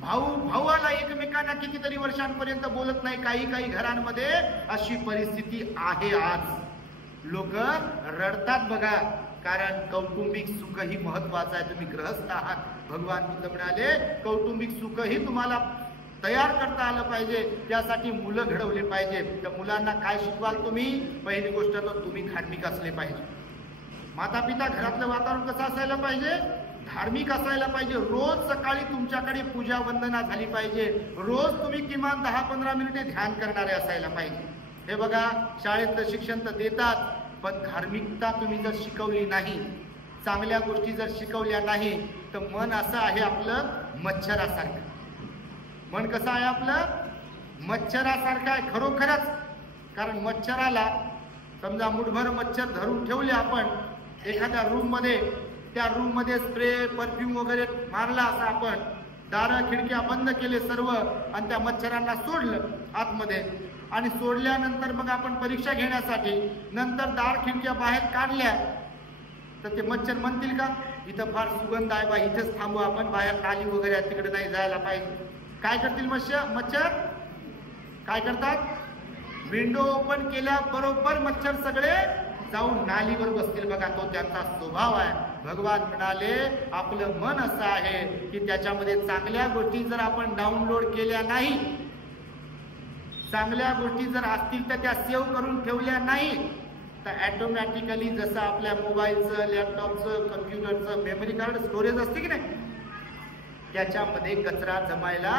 भाऊ भावाला एकमेकांना कितीतरी वर्षांपर्यंत बोलत नाही. काही काही घरांमध्ये अशी परिस्थिती आहे. आज लोक रडतात बघा, कारण कौटुंबिक सुख ही महत्वाचं आहे. तुम्ही गृहस्थ आहात, भगवान बुद्ध म्हणाले कौटुंबिक सुख ही तुम्हाला तयार करता आलं पाहिजे, त्यासाठी मुलं घडवले पाहिजे. तर मुलांना काय शिकवाल तुम्ही? पहिली गोष्ट तर तुम्ही धार्मिक असले पाहिजे. माता पिता घरातलं वातावरण कसं असायला पाहिजे? धार्मिक असायला पाहिजे. रोज सकाळी तुमच्याकडे पूजा वंदना झाली पाहिजे. रोज तुम्ही किमान 10-15 मिनिटे ध्यान करणारे असायला पाहिजे. हे बघा, शाळेतलं शिक्षण तर देतात, पण धार्मिकता तुम्ही जर शिकवली नाही, चांगल्या गोष्टी जर शिकवल्या नाही, तर मन असं आहे आपलं मच्छरासारखं. मन कसं आहे आपलं? मच्छरासारखं आहे खरोखरच. कारण मच्छराला समजा मुठभर मच्छर धरून ठेवले आपण एखाद्या रूममध्ये, त्या रूममध्ये स्प्रे परफ्यूम वगैरे मारला, असा आपण दारं खिडक्या बंद केले सर्व, आणि त्या मच्छरांना सोडलं आतमध्ये, आणि सोडल्यानंतर मग आपण परीक्षा घेण्यासाठी नंतर दार खिडक्या बाहेर काढल्या, तर ते मच्छर म्हणतील का इथं फार सुगंध आहे बा, इथेच थांबू आपण, बाहेर नाली वगैरे तिकडे नाही जायला पाहिजे. काय करतील मच्छर? काय करतात? विंडो ओपन केल्याबरोबर मच्छर सगळे जाऊन नालीवर बसतील. बघा, तो त्यांचा स्वभाव आहे. भगवान म्हणाले आपलं मन असं आहे की त्याच्यामध्ये चांगल्या गोष्टी जर आपण डाउनलोड केल्या नाही, चांगल्या गोष्टी जर असतील तर त्या सेव्ह करून ठेवल्या नाही, तर ऑटोमॅटिकली जसं आपल्या मोबाईलचं, लॅपटॉपचं, कम्प्युटरचं मेमरी कार्ड स्टोरेज असते की नाही, त्याच्यामध्ये कचरा जमायला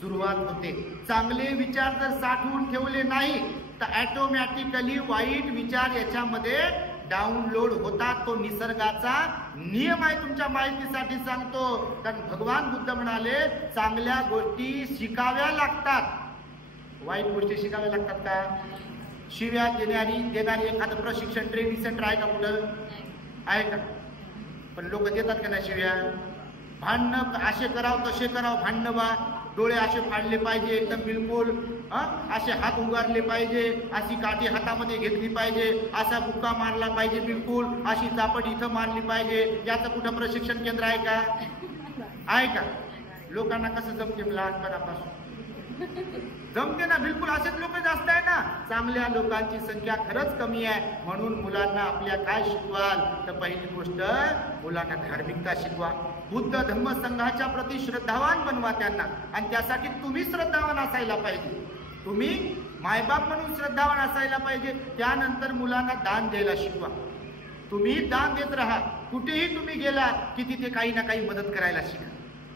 सुरुवात होते. चांगले विचार जर साठवून ठेवले नाही तर ऑटोमॅटिकली वाईट विचार याच्यामध्ये डाउनलोड होतात. तो निसर्गाचा नियम आहे. तुमच्या माहितीसाठी सांगतो. कारण भगवान बुद्ध म्हणाले चांगल्या गोष्टी शिकाव्या लागतात, वाईट गोष्टी शिकाव्या लागतात का? शिव्या देणारी एखादं प्रशिक्षण ट्रेनिंग सेंटर आहे का? कुठं आहे का? पण लोक देतात का नाही शिव्या? भांडणं असे करावं तसे करावं, भांडणं बा, डोळे असे फाडले पाहिजे एकदम बिलकुल, असे हात उगारले पाहिजे, अशी काठी हातामध्ये घेतली पाहिजे, असा बुक्का मारला पाहिजे बिलकुल, अशी चापट इथं मारली पाहिजे. याचं कुठं प्रशिक्षण केंद्र आहे का? आहे का? लोकांना कसं जमते लहानपणापासून? जमते ना, बिलकुल असेच लोक जास्त आहे ना. चांगल्या लोकांची संख्या खरंच कमी आहे. म्हणून मुलांना आपल्या काय शिकवाल? तर पहिली गोष्ट मुलांना धार्मिकता शिकवा. बुद्ध धम्म संघाच्या प्रति श्रद्धावान बनवा त्यांना, आणि त्यासाठी तुम्ही श्रद्धावान असायला पाहिजे. तुम्ही मायबाप म्हणून श्रद्धावान असायला पाहिजे. त्यानंतर मुलांना दान द्यायला शिकवा. तुम्ही दान देत राहा. कुठेही तुम्ही गेला की तिथे काही ना काही मदत करायला शिका.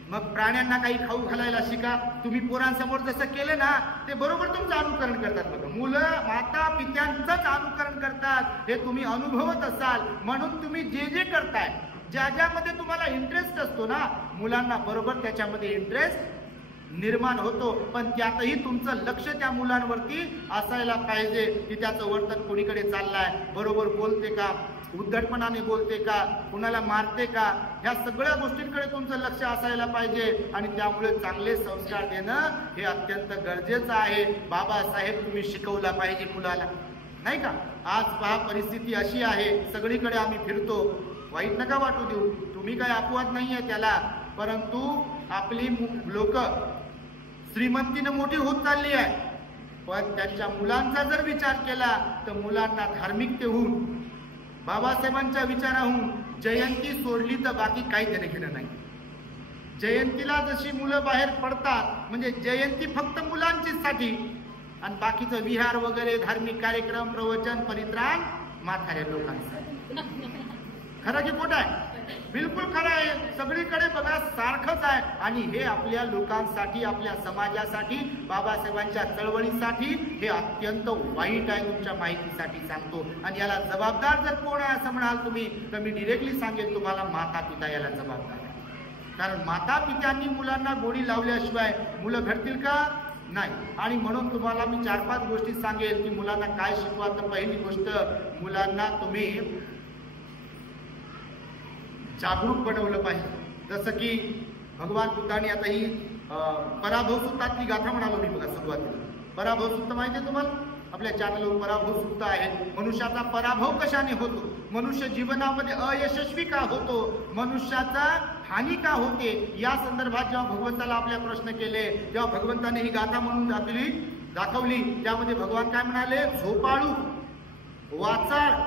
मग प्राण्यांना काही खाऊ घालायला शिका. तुम्ही पोरांसमोर जसं केलं ना, ते बरोबर तुमचं अनुकरण करतात. बघा, मुलं माता पित्यांचंच अनुकरण करतात. हे तुम्ही अनुभवत असाल. म्हणून तुम्ही जे जे करताय, ज्यामध्ये तुम्हाला इंटरेस्ट असतो ना, मुलांना बरोबर त्याच्यामध्ये इंटरेस्ट निर्माण होतो. पण त्यातही तुमचं लक्ष त्या मुलांवरती असायला पाहिजे की त्याचं वर्तन कोणीकडे चाललंय, बरोबर बोलते का, उद्धटपणाने बोलते का, कुणाला मारते का, ह्या सगळ्या गोष्टींकडे तुमचं लक्ष असायला पाहिजे. आणि त्यामुळे चांगले संस्कार देणं हे अत्यंत गरजेचं आहे. बाबासाहेब तुम्ही शिकवला पाहिजे मुलाला, नाही का? आज पहा परिस्थिती अशी आहे, सगळीकडे आम्ही फिरतो, वाईट नका वाटू देऊ, तुम्ही काय अपवाद नाहीये त्याला, परंतु आपली लोक श्रीमंतीनं मोठी होत चालली आहे. पण त्यांच्या मुलांचा जर विचार केला तर मुलांना धार्मिकतेहून, बाबासाहेबांच्या विचाराहून जयंती सोडली तर बाकी काही देणं घेणं नाही. जयंतीला जशी मुलं बाहेर पडतात, म्हणजे जयंती फक्त मुलांचीच साठी, आणि बाकीचं विहार वगैरे धार्मिक कार्यक्रम, प्रवचन, परित्राण म्हाताऱ्या लोकांसाठी. खरं की खोटं आहे? बिलकुल खरं आहे. सगळीकडे बघा सारखंच आहे. आणि हे आपल्या लोकांसाठी, आपल्या समाजासाठी, बाबासाहेबांच्या चळवळीसाठी हे अत्यंत वाईट आहे. तुमच्या माहितीसाठी सांगतो. आणि याला जबाबदार जर कोण आहे असं म्हणाल तुम्ही, तर मी डिरेक्टली सांगेन तुम्हाला, माता पिता याला जबाबदार आहे. कारण माता पित्यांनी मुलांना गोडी लावल्याशिवाय मुलं घडतील का? नाही. आणि म्हणून तुम्हाला मी 4-5 गोष्टी सांगेल की मुलांना काय शिकवा. तर पहिली गोष्ट, मुलांना तुम्ही जागरूक बनवलं पाहिजे. जसं की भगवान बुद्धांनी आता ही पराभव सूत्रातली गाथा म्हणालो मी बघा सुरुवातीला. पराभव सूत्र माहिती आहे तुम्हाला? आपल्या चॅनलवर पराभव सूत्र आहे. मनुष्याचा पराभव कशाने होतो, मनुष्य जीवनामध्ये अयशस्वी का होतो, मनुष्याचा हानी का होते, या संदर्भात जेव्हा भगवंताला आपल्या प्रश्न केले, तेव्हा भगवंताने ही गाथा म्हणून दाखवली. त्यामध्ये भगवान काय म्हणाले? झोपाळू, वाचाळ,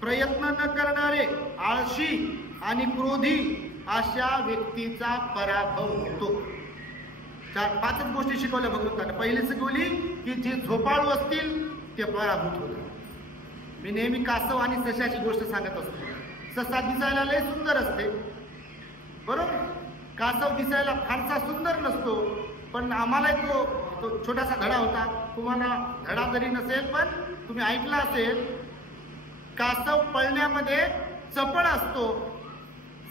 प्रयत्न न करणारे, आळशी आणि क्रोधी अशा व्यक्तीचा पराभव होतो. पाचच गोष्टी शिकवल्या भगवंताने. पहिली शिकवली की जे झोपाळू असतील ते पराभूत होतात. मी नेहमी कासव आणि सशाची गोष्ट सांगत असतो. ससा दिसायला लय सुंदर असते, बरोबर. कासव दिसायला फारसा सुंदर नसतो, पण आम्हाला तो छोटासा धडा होता. तुम्हाला धडा जरी नसेल पण तुम्ही ऐकला असेल, कासव पळण्यामध्ये चपळ असतो,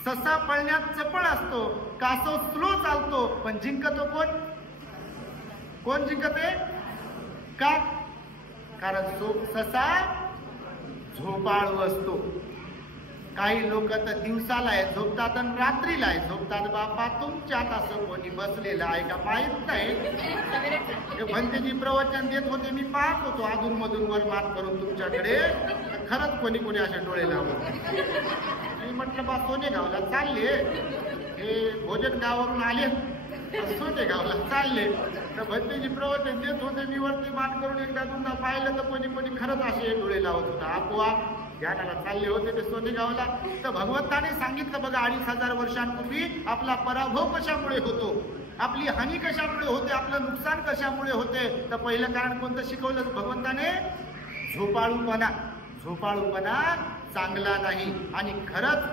ससा पळण्यात चपळ असतो, कासव स्लो चालतो, पण जिंकतो कोण? कोण जिंकते? का? कारण ससा झोपाळू असतो. काही लोक तर दिवसाला आहे झोपतात आणि रात्रीला आहे झोपतात. बापा तुमच्यात असं कोणी बसलेलं आहे का माहित नाही. भंतेजी प्रवचन देत होते, मी पाहत होतो अधून मधून वर मात करून तुमच्याकडे. खरंच कोणी कोणी असे डोळे लावले. मी म्हटलं बा सोनेगावला चालले, हे भोजन गावावरून आले, सोनेगावला चालले. तर भंतेजी प्रवचन देत होते, मी वरती मात करून एकदा दोनदा पाहिलं तर कोणी कोणी खरंच असे डोळे लावत होता. आपोआप ध्यानाला चालले होते ते सोनेगावला. तर भगवंताने सांगितलं बघा, 2500 वर्षांपूर्वी आपला पराभव कशामुळे होतो, आपली हानी कशामुळे होते, आपलं नुकसान कशामुळे होते. तर पहिलं कारण कोणतं शिकवलं भगवंताने? झोपाळूपणा. झोपाळूपणा चांगला नाही. आणि खरंच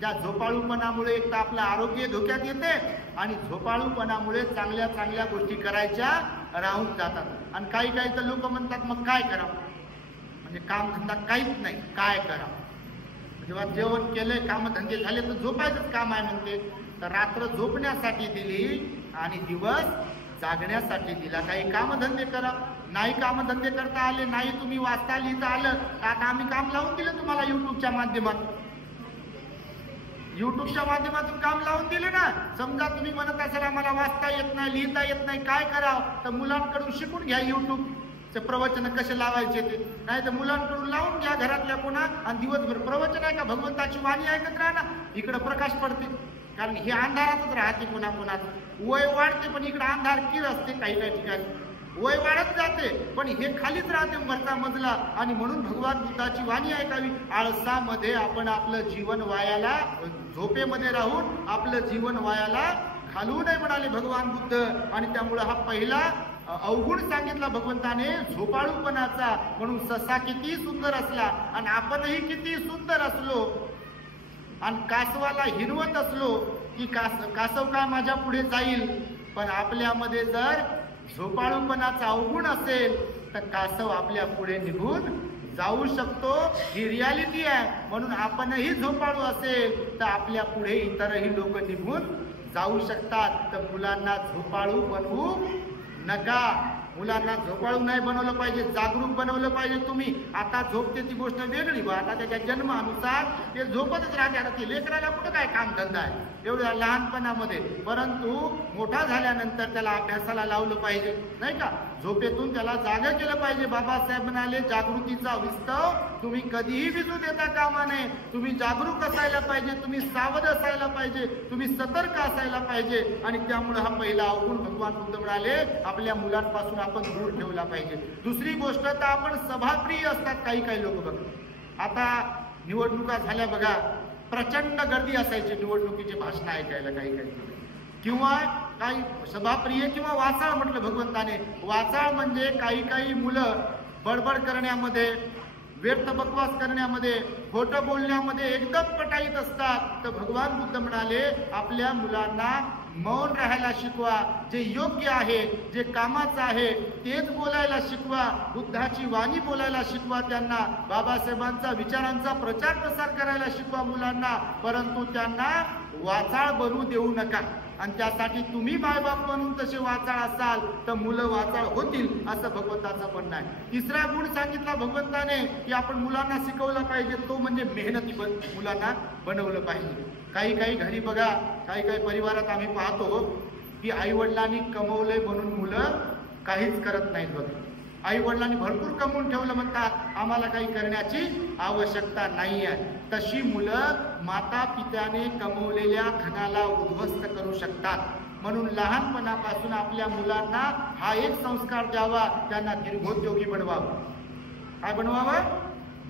त्या झोपाळूपणामुळे एक तर आपलं आरोग्य धोक्यात येते आणि झोपाळूपणामुळे चांगल्या चांगल्या गोष्टी करायच्या राहून जातात. आणि काही काही तर लोक म्हणतात मग काय करावं, म्हणजे कामधंदा काहीच नाही, काय करावं. जेव्हा जेवण केलंय, कामधंदे झाले तर झोपायचंच काम आहे म्हणते. तर रात्र झोपण्यासाठी दिली आणि दिवस जागण्यासाठी दिला. काही कामधंदे करा. नाही कामधंदे करता आले, नाही तुम्ही वाचता लिहिता आलं, आता आम्ही काम लावून दिलं तुम्हाला युट्यूबच्या माध्यमातून. युट्यूबच्या माध्यमातून काम लावून दिले ना. समजा तुम्ही म्हणत असाल आम्हाला वाचता येत नाही, लिहिता येत नाही, काय करावं? तर मुलांकडून शिकून घ्या युट्यूबचे प्रवचन कसे लावायचे ते. नाही तर मुलांकडून लावून घ्या घरातल्या कोणा, आणि दिवसभर प्रवचन आहे का भगवंताची वाणी ऐकत राहा ना. इकडं प्रकाश पडते, कारण हे अंधारातच राहते कोणाकोणाचं. वय वाढते पण इकडे अंधार किर असते. काही काही ठिकाणी वय वाढत जाते पण हे खालीच राहते वरचा मजला. आणि म्हणून भगवान बुद्धाची वाणी ऐकावी. आळसामध्ये आपण आपलं जीवन वायाला, झोपेमध्ये राहून आपलं जीवन वायाला घालवू नये म्हणाले भगवान बुद्ध. आणि त्यामुळे हा पहिला अवगुण सांगितला भगवंताने झोपाळूपणाचा. म्हणून ससा किती सुंदर असला आणि आपणही किती सुंदर असलो आणि कासवाला हिरवत असलो की कासव काय माझ्या पुढे जाईल, पण आपल्यामध्ये जर झोपाळूपणाचा अवगुण असेल तर कासव आपल्या पुढे निघून जाऊ शकतो. ही रियालिटी आहे. म्हणून आपणही झोपाळू असेल तर आपल्या पुढे इतरही लोक निघून जाऊ शकतात. तर मुलांना झोपाळू बनवू नका. मुलांना झोपाळू नाही बनवलं पाहिजे, जागरूक बनवलं पाहिजे तुम्ही. आता झोपते ती गोष्ट वेगळी बा, आता त्याच्या जन्मानुसार ते झोपतच राहते. आता ती लेकराला कुठं काय कामधंदा आहे एवढ्या लहानपणामध्ये, परंतु मोठा झाल्यानंतर त्याला अभ्यासाला लावलं पाहिजे, नाही का. झोपेतून त्याला जागं केलं पाहिजे. बाबासाहेब म्हणाले जागृतीचा विस्तव तुम्ही कधीही विजू देता कामा नये. तुम्ही जागरूक असायला पाहिजे, तुम्ही सावध असायला पाहिजे, तुम्ही सतर्क असायला पाहिजे. आणि त्यामुळे हा पहिला अवगुण भगवान बुद्ध म्हणाले आपल्या मुलांपासून आपण दूर ठेवला पाहिजे. दुसरी गोष्ट तर आपण सभाप्रिय असतात काही काही लोक. बघा आता निवडणुका झाल्या बघा, प्रचंड गर्दी असायची निवडणुकीचे भाषण ऐकायला काही काही. किंवा काही सभाप्रिय किंवा वाचाळ म्हटलं भगवंताने. वाचाळ म्हणजे काही काही मुलं बडबड करण्यामध्ये, व्यर्थ बकवास करण्यामध्ये, खोटं बोलण्यामध्ये एकदम पटाईत असतात. तर भगवान बुद्ध म्हणाले आपल्या मुलांना मौन राहायला शिकवा. जे योग्य आहे, जे कामाचं आहे तेच बोलायला शिकवा. बुद्धाची वाणी बोलायला शिकवा त्यांना. बाबासाहेबांचा विचारांचा प्रचार प्रसार करायला शिकवा मुलांना. परंतु त्यांना वाचाळ बनवू देऊ नका. आणि त्यासाठी तुम्ही मायबाप म्हणून तसे वाचाळ असाल तर मुलं वाचाळ होतील, असं भगवंताचं म्हणणं आहे. तिसरा गुण सांगितला भगवंताने की आपण मुलांना शिकवलं पाहिजे, तो म्हणजे मेहनती मुलांना बनवलं पाहिजे. काही काही घरी बघा, काही काही परिवारात आम्ही पाहतो की आई वडिलांनी कमवलंय म्हणून मुलं काहीच करत नाहीत. बघा आई वडिलांनी भरपूर कमवून ठेवलं, म्हणतात आम्हाला काही करण्याची आवश्यकता नाही आहे. तशी मुलं माता पित्याने कमवलेल्या धनाला उद्ध्वस्त करू शकतात. म्हणून लहानपणापासून आपल्या मुलांना हा एक संस्कार द्यावा, त्यांना दीर्घोद्योगी बनवावं. काय बनवावं?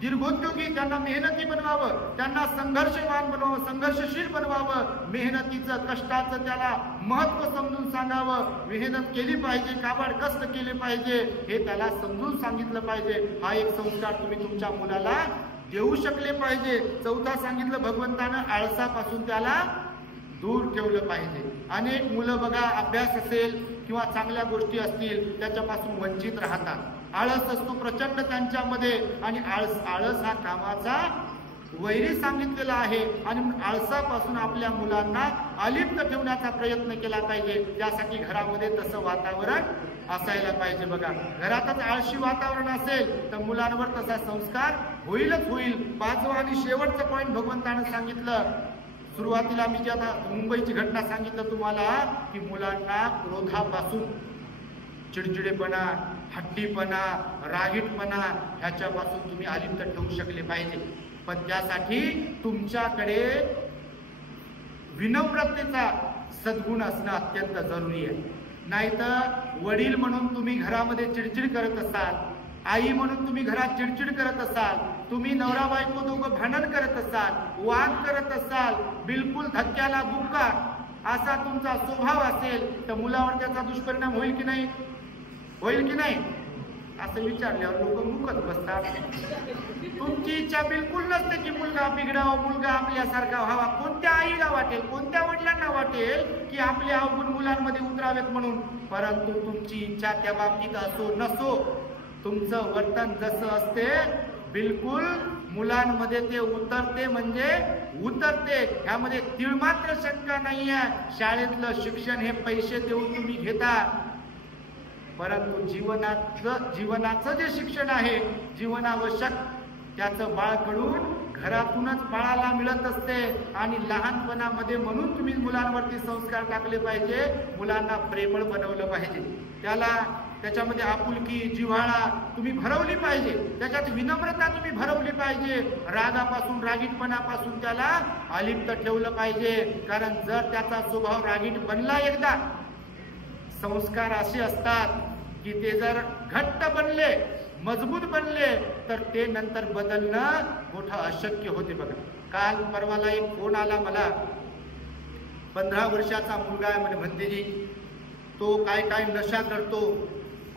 दीर्घोद्योगी, त्यांना मेहनती बनवावं, त्यांना संघर्षवान बनवावं, संघर्षशील बनवावं, मेहनतीचं कष्टाचं त्याला महत्व समजून सांगावं, मेहनत केली पाहिजे, काबाड कष्ट केले पाहिजे हे त्याला समजून सांगितलं पाहिजे. हा एक संस्कार तुम्ही तुमच्या मुलाला देऊ शकले पाहिजे. चौथा सांगितलं भगवंतानं आळसापासून त्याला दूर ठेवलं पाहिजे. अनेक मुलं बघा अभ्यास असेल किंवा चांगल्या गोष्टी असतील त्याच्यापासून वंचित राहतात. आळस असतो प्रचंड त्यांच्यामध्ये आणि आळस हा कामाचा वैरी सांगितलेला आहे आणि आळसापासून आपल्या मुलांना अलिप्त ठेवण्याचा प्रयत्न केला पाहिजे. त्यासाठी घरामध्ये तसं वातावरण असायला पाहिजे. बघा घरातच आळशी वातावरण असेल तर मुलांवर तसा संस्कार होईलच होईल. पाचवा आणि शेवटचं पॉईंट भगवंतानं सांगितलं. सुरुवातीला मी जे आता मुंबईची घटना सांगितलं तुम्हाला की मुलांना क्रोधापासून, चिडचिडेपणा, हट्टीपणा, रागीटपणा ह्याच्यापासून तुम्ही अलिप्त ठेवू शकले पाहिजे. पण त्यासाठी तुमच्याकडे विनम्रतेचा सद्गुण असणं अत्यंत जरुरी आहे. नाहीतर वडील म्हणून तुम्ही घरामध्ये चिडचिड करत असाल, आई म्हणून तुम्ही घरात चिडचिड करत असाल, तुम्ही नवरा बायको दोघं भांडण करत असाल, वाद करत असाल, बिलकुल धक्क्याला बुक्का असा तुमचा स्वभाव असेल तर मुलावर त्याचा दुष्परिणाम होईल की नाही? होईल की नाही? असं विचारल्यावर लोक मुकत बसतात. तुमची इच्छा बिलकुल नसते की मुलगा बिघडावा, मुलगा आपल्यासारखा व्हावा. कोणत्या आईला वाटेल, कोणत्या वडिलांना वाटेल की आपले अवगुण मुलांमध्ये उतरावेत म्हणून. परंतु तुमची इच्छा त्या बाबतीत असो नसो, तुमचं वर्तन जसं असते बिलकुल मुलांमध्ये ते उतरते म्हणजे उतरते. ह्यामध्ये तिळमात्र शंका नाहीये. शाळेतलं शिक्षण हे पैसे देऊन तुम्ही घेता, परंतु जीवनाचं जे शिक्षण आहे जीवनावश्यक त्याचं बाळकडून घरातूनच बाळाला मिळत असते. आणि लहानपणामध्ये म्हणून तुम्ही मुलांवरती संस्कार टाकले पाहिजे, मुलांना प्रेमळ बनवलं पाहिजे, त्याच्यामध्ये आपुलकी, जिव्हाळा तुम्ही भरवली पाहिजे, त्याच्यात विनम्रता तुम्ही भरवली पाहिजे, रागापासून, रागीटपणापासून त्याला अलिप्त ठेवलं पाहिजे. कारण जर त्याचा स्वभाव रागीट बनला एकदा, संस्कार असे असतात की ते जर घट्ट बनले, मजबूत बनले तर ते नंतर बदलणं मोठं अशक्य होते. बघा काल परवाला एक फोन आला मला, 15 वर्षाचा मुलगा आहे म्हणे भंतेजी, तो काय नशा करतो,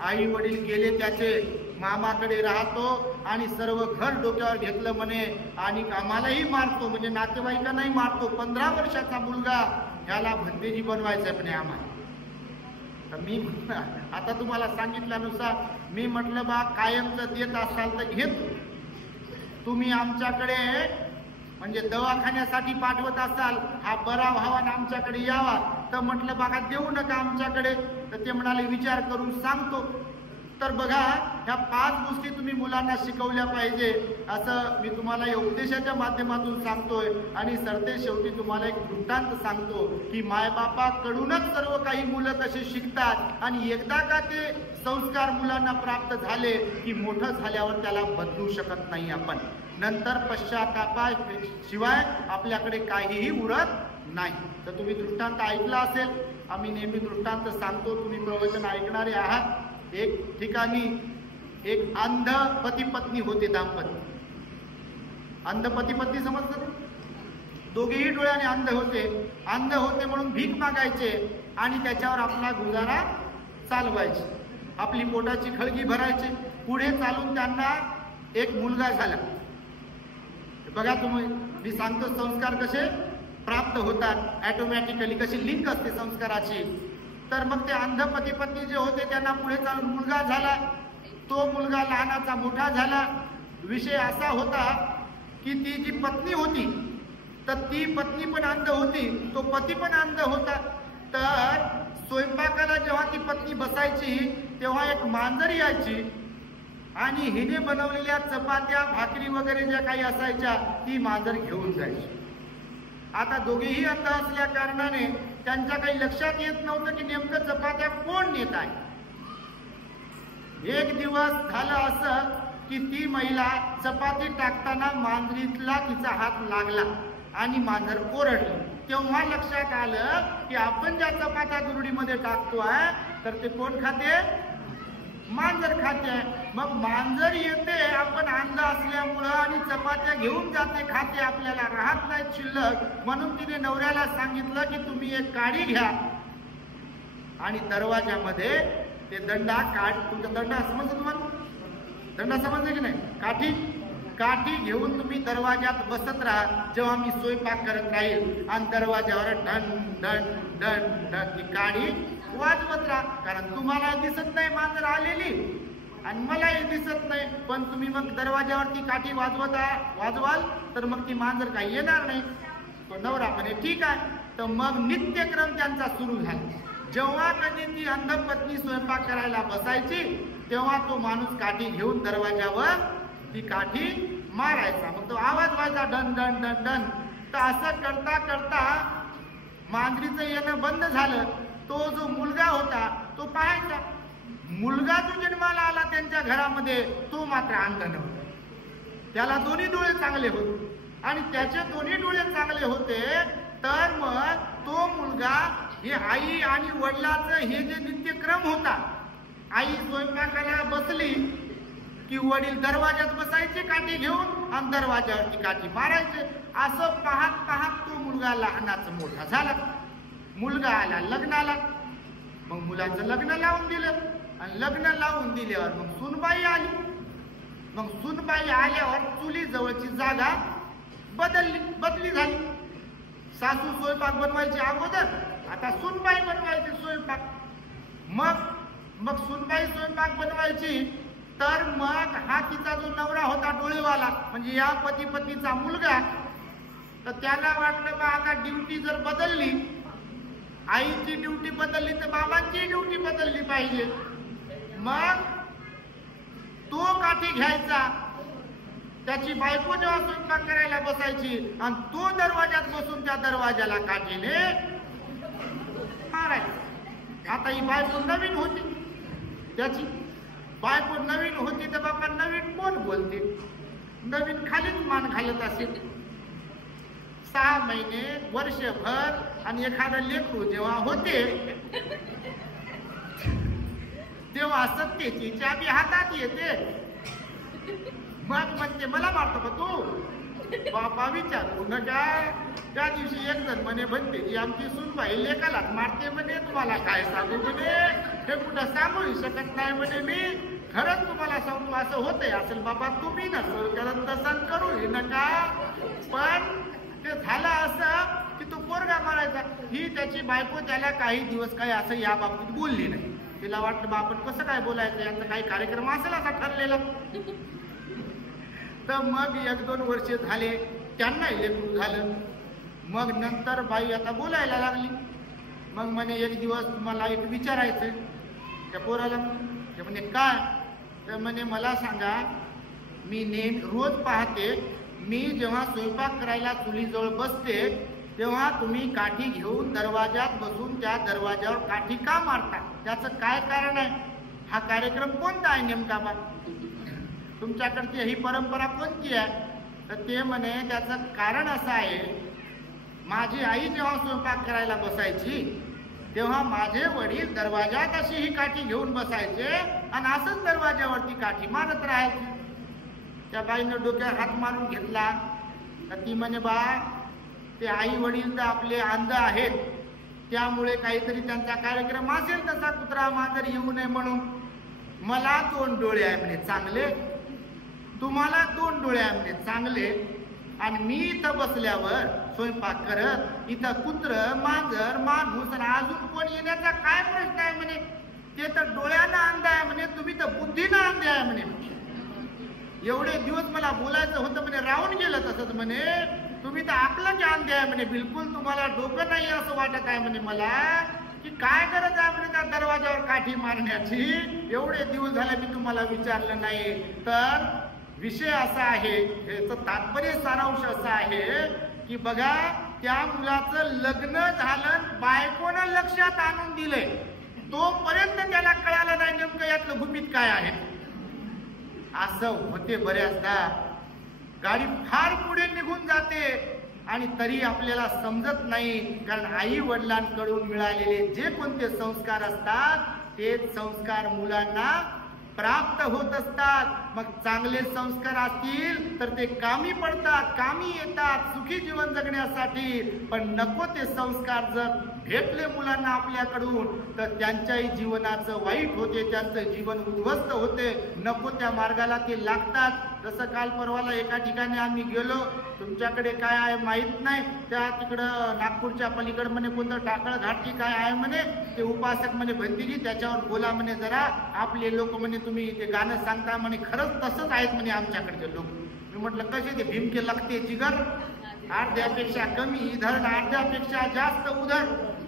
आई वडील गेले त्याचे, मामाकडे राहतो आणि सर्व घर डोक्यावर घेतलं म्हणे आणि आम्हालाही मारतो, म्हणजे नातेवाईकांनाही मारतो. 15 वर्षाचा मुलगा, ह्याला भंतेजी बनवायचंय म्हणे आम्हाला. तर मी आता तुम्हाला सांगितल्यानुसार मी म्हटलं बा कायमचं देत असाल तर घेतो, तुम्ही आमच्याकडे म्हणजे दवाखान्यासाठी पाठवत असाल, हा बरा व्हावा आणि आमच्याकडे यावा, तर म्हटलं बघा देऊ नका आमच्याकडे. तर ते म्हणाले विचार करून सांगतो. तर बघा ह्या 5 गोष्टी तुम्ही मुलांना शिकवल्या पाहिजे असं मी तुम्हाला या उपदेशाच्या माध्यमातून सांगतोय. आणि सरते शेवटी तुम्हाला एक वृत्तांत सांगतो की मायबापाकडूनच सर्व काही मुलं कसे शिकतात आणि एकदा का ते संस्कार मुलांना प्राप्त झाले की मोठं झाल्यावर त्याला बदलू शकत नाही आपण. नंतर पश्चातापाशिवाय आपल्याकडे काहीही उरत नाही. तर तुम्ही दृष्टांत ऐकला असेल, आम्ही नेहमी दृष्टांत सांगतो, तुम्ही प्रवचन ऐकणारे आहात. एक ठिकाणी एक अंध पती पत्नी होते, दाम्पत्य. अंध पती पत्नी समजतं, दोघेही डोळ्याने अंध होते. अंध होते म्हणून भीक मागायचे आणि त्याच्यावर आपला गुजारा चालवायचे, आपली पोटाची खळगी भरायची. पुढे चालून त्यांना एक मुलगा झाला. बघा तुम्ही, मी सांगतो संस्कार कसे प्राप्त होतात ऑटोमॅटिकली, कशी लिंक असते संस्काराची. तर मग ते अंध पती पत्नी जे होते त्यांना पुढे चालून मुलगा झाला. तो मुलगा लहानाचा मोठा झाला. विषय असा होता की ती जी पत्नी होती तर ती पत्नी पण अंध होती, तो पती पण अंध होता. तर स्वयंपाकाला जेव्हा ती पत्नी बसायची तेव्हा एक मांजर यायची आणि हिने बनवलेल्या चपात्या, भाकरी वगैरे ज्या काही असायच्या ती मांजर घेऊन जायची. आता दोघेही अंध असल्या कारणाने त्यांच्या काही लक्षात येत नव्हतं की नेमकं चपात्या कोण नेत आहे. एक दिवस झालं असं की ती महिला चपाती टाकताना मांजरीतला तिचा हात लागला आणि मांजर ओरडलं. तेव्हा लक्षात आलं की आपण ज्या चपात्या दुरडीमध्ये टाकतोय तर ते कोण खाते? मांजर खाते. मग मांजर येते आपण अंध असल्यामुळं आणि चपात्या घेऊन जाते खाते, आपल्याला राहत नाही शिल्लक, म्हणून तिने नवऱ्याला सांगितलं की तुम्ही एक काडी घ्या आणि दरवाजामध्ये ते दंडा तुमचा दंडा समजतो तुम्हाला, दंडा समजलं की नाही, काठी घेऊन तुम्ही दरवाजात बसत राहा जेव्हा मी स्वयंपाक करत राहील आणि दरवाजावर ढन ढन ढन ढन ती काडी वाजवत राहा. कारण तुम्हाला दिसत नाही मांजर आलेली आणि मलाही दिसत नाही, पण तुम्ही मग दरवाजावरती काठी वाजवाल तर मग ती मांजर काही येणार नाही. तो नवरा म्हणे ठीक आहे. तर मग नित्यक्रम त्यांचा सुरू झाला. जेव्हा कधी ती अंध पत्नी स्वयंपाक करायला बसायची तेव्हा तो माणूस काठी घेऊन दरवाजावर ती काठी मारायचा, मग तो आवाज व्हायचा डन डन डन डन. तर असं करता करता मांजरीचं येणं बंद झालं. तो जो मुलगा होता तो पाहायचा, मुलगा जो जन्माला आला त्यांच्या घरामध्ये तो मात्र अंध नव्हता. त्याला दोन्ही डोळे चांगले होते आणि त्याचे दोन्ही डोळे चांगले होते. तर मग तो मुलगा हे आई आणि वडिलाचं हे जे नित्यक्रम होता, आई स्वयंपाकाला बसली की वडील दरवाजात बसायचे काठी घेऊन आणि दरवाजावरती काठी मारायचे. असं पाहत पाहत तो मुलगा लहानाचा मोठा झाला. मुलगा आला लग्नाला, मग मुलाचं लग्न लावून दिलं आणि लग्न लावून दिल्यावर मग सुनबाई आली. मग सुनबाई आल्यावर चुली जवळची जागा बदली झाली. सासू स्वयंपाक बनवायची अगोदर, आता सुनबाई बनवायची स्वयंपाक. मग सुनबाई स्वयंपाक बनवायची. तर मग हा तिचा जो नवरा होता डोळेवाला म्हणजे या पतीचा मुलगा, तर त्याला वाटलं बा आता ड्युटी जर बदलली, आईची ड्युटी बदलली तर बाबांची ड्युटी बदलली पाहिजे. मग तो काठी घ्यायचा, त्याची बायको जेव्हा स्वयंपाक करायला बसायची आणि तो दरवाजात बसून त्या दरवाजाला काठीने मारायचा. आता ही बायको नवीन होती, त्याची बायको नवीन होती तर बाबा नवीन कोण बोलते, नवीन खालीच मान घालत असेल. 6 महिने वर्षभर आणि एखादं लेकरू जेव्हा होते तेव्हा सत्तेची चाबी हातात येते. मग म्हणते मला मारतो का तू, बापा विचारू नका. त्या दिवशी एक जण म्हणे म्हणते की आमची सुनबाई लेकालाच मारते म्हणे, तुम्हाला काय सांगू म्हणे, हे कुठं सांगू शकत नाही म्हणे. मी खरंच तुम्हाला सांगू असं होतंय असेल बाबा, तुम्ही नसेल कारण तसं करू नका. पण ते झालं असं की तो पोरगा मारायचा. ही त्याची बायको त्याला काही दिवस काही असं या बाबतीत बोलली नाही. तिला वाटलं बा आपण कसं काय बोलायचं, यांचा काही कार्यक्रम असेल असा ठरलेला. तर मग 1-2 वर्ष झाले, त्यांनाही लेकरू झालं. मग नंतर बाई आता बोलायला लागली. मग म्हणे एक दिवस तुम्हाला एक विचारायचं. त्या पोराला ते म्हणे काय, तर म्हणे मला सांगा, मी रोज पाहते, मी जेव्हा स्वयंपाक करायला चुलीजवळ बसते तेव्हा तुम्ही काठी घेऊन दरवाजात बसून त्या दरवाजावर काठी का मारता, त्याचं काय कारण आहे, हा कार्यक्रम कोणता आहे नेमका बा, तुमच्याकडची ही परंपरा कोणती आहे. तर ते म्हणे त्याचं कारण असं आहे, माझी आई जेव्हा स्वयंपाक करायला बसायची तेव्हा माझे वडील दरवाजात अशी ही काठी घेऊन बसायचे आणि असंच दरवाजावरती काठी मारत राहायची. त्या बाईनं डोक्यात हात मारून घेतला. तर ती म्हणे बा ते आई वडील तर आपले अंध आहेत, त्यामुळे काहीतरी त्यांचा कार्यक्रम असेल तसा कुत्रा मांजर येऊ नये म्हणून. मला 2 डोळे आहे म्हणे चांगले, तुम्हाला 2 डोळे आहे म्हणे चांगले, आणि मी इथं बसल्यावर स्वयंपाक करत इथं कुत्र मांजर माणूस आणि अजून कोण येण्याचा काय प्रश्न आहे म्हणे. ते तर डोळ्यानं अंध आहे म्हणे, तुम्ही तर बुद्धीनं अंध आहे म्हणे. एवढे दिवस मला बोलायचं होतं म्हणे, राहून गेलं तसंच म्हणे. तुम्ही तर आपलं अंध आहे म्हणे, बिलकुल तुम्हाला डोकं नाही असं वाटत आहे म्हणे मला, की काय गरज आहे म्हणे त्या दरवाजावर काठी मारण्याची. एवढे दिवस झाले मी तुम्हाला विचारलं नाही. तर विषय असा आहे, याचं तात्पर्य सारांश असा आहे की बघा त्या मुलाचं लग्न झालं, बायकोनं लक्षात आणून दिलंय, तोपर्यंत त्याला कळालं नाही नेमकं यातलं गुपित काय आहे. असं होते बऱ्याचदा. गाडी फार पुढे निघून जाते आणि तरी आपल्याला समजत नाही, कारण आई वडिलांकडून मिळालेले जे कोणते संस्कार असतात तेच संस्कार मुलांना प्राप्त होत असतात. मग चांगले संस्कार असतील तर ते कामी पडतात, कामी येतात सुखी जीवन जगण्यासाठी. पण नको ते संस्कार जर भेटले मुलांना आपल्याकडून तर त्यांच्याही जीवनाचं वाईट होते, त्यांचं जीवन उद्ध्वस्त होते, नको त्या मार्गाला ते लागतात. जसं काल परवाला एका ठिकाणी आम्ही गेलो, तुमच्याकडे काय आहे माहीत नाही, त्या तिकडं नागपूरच्या पलीकडे म्हणे कोणतं टाकळ घाट की काय आहे म्हणे, ते उपासक म्हणे भंतीजी त्याच्यावर बोला म्हणे जरा, आपले लोक म्हणे तुम्ही ते गाणं सांगता म्हणे, खरंच तसंच आहेत म्हणे आमच्याकडचे लोक. मी म्हटलं कसे ते भीमके लागते जिगर, अर्ध्यापेक्षा कमी इधर, अर्ध्यापेक्षा जास्त उधर,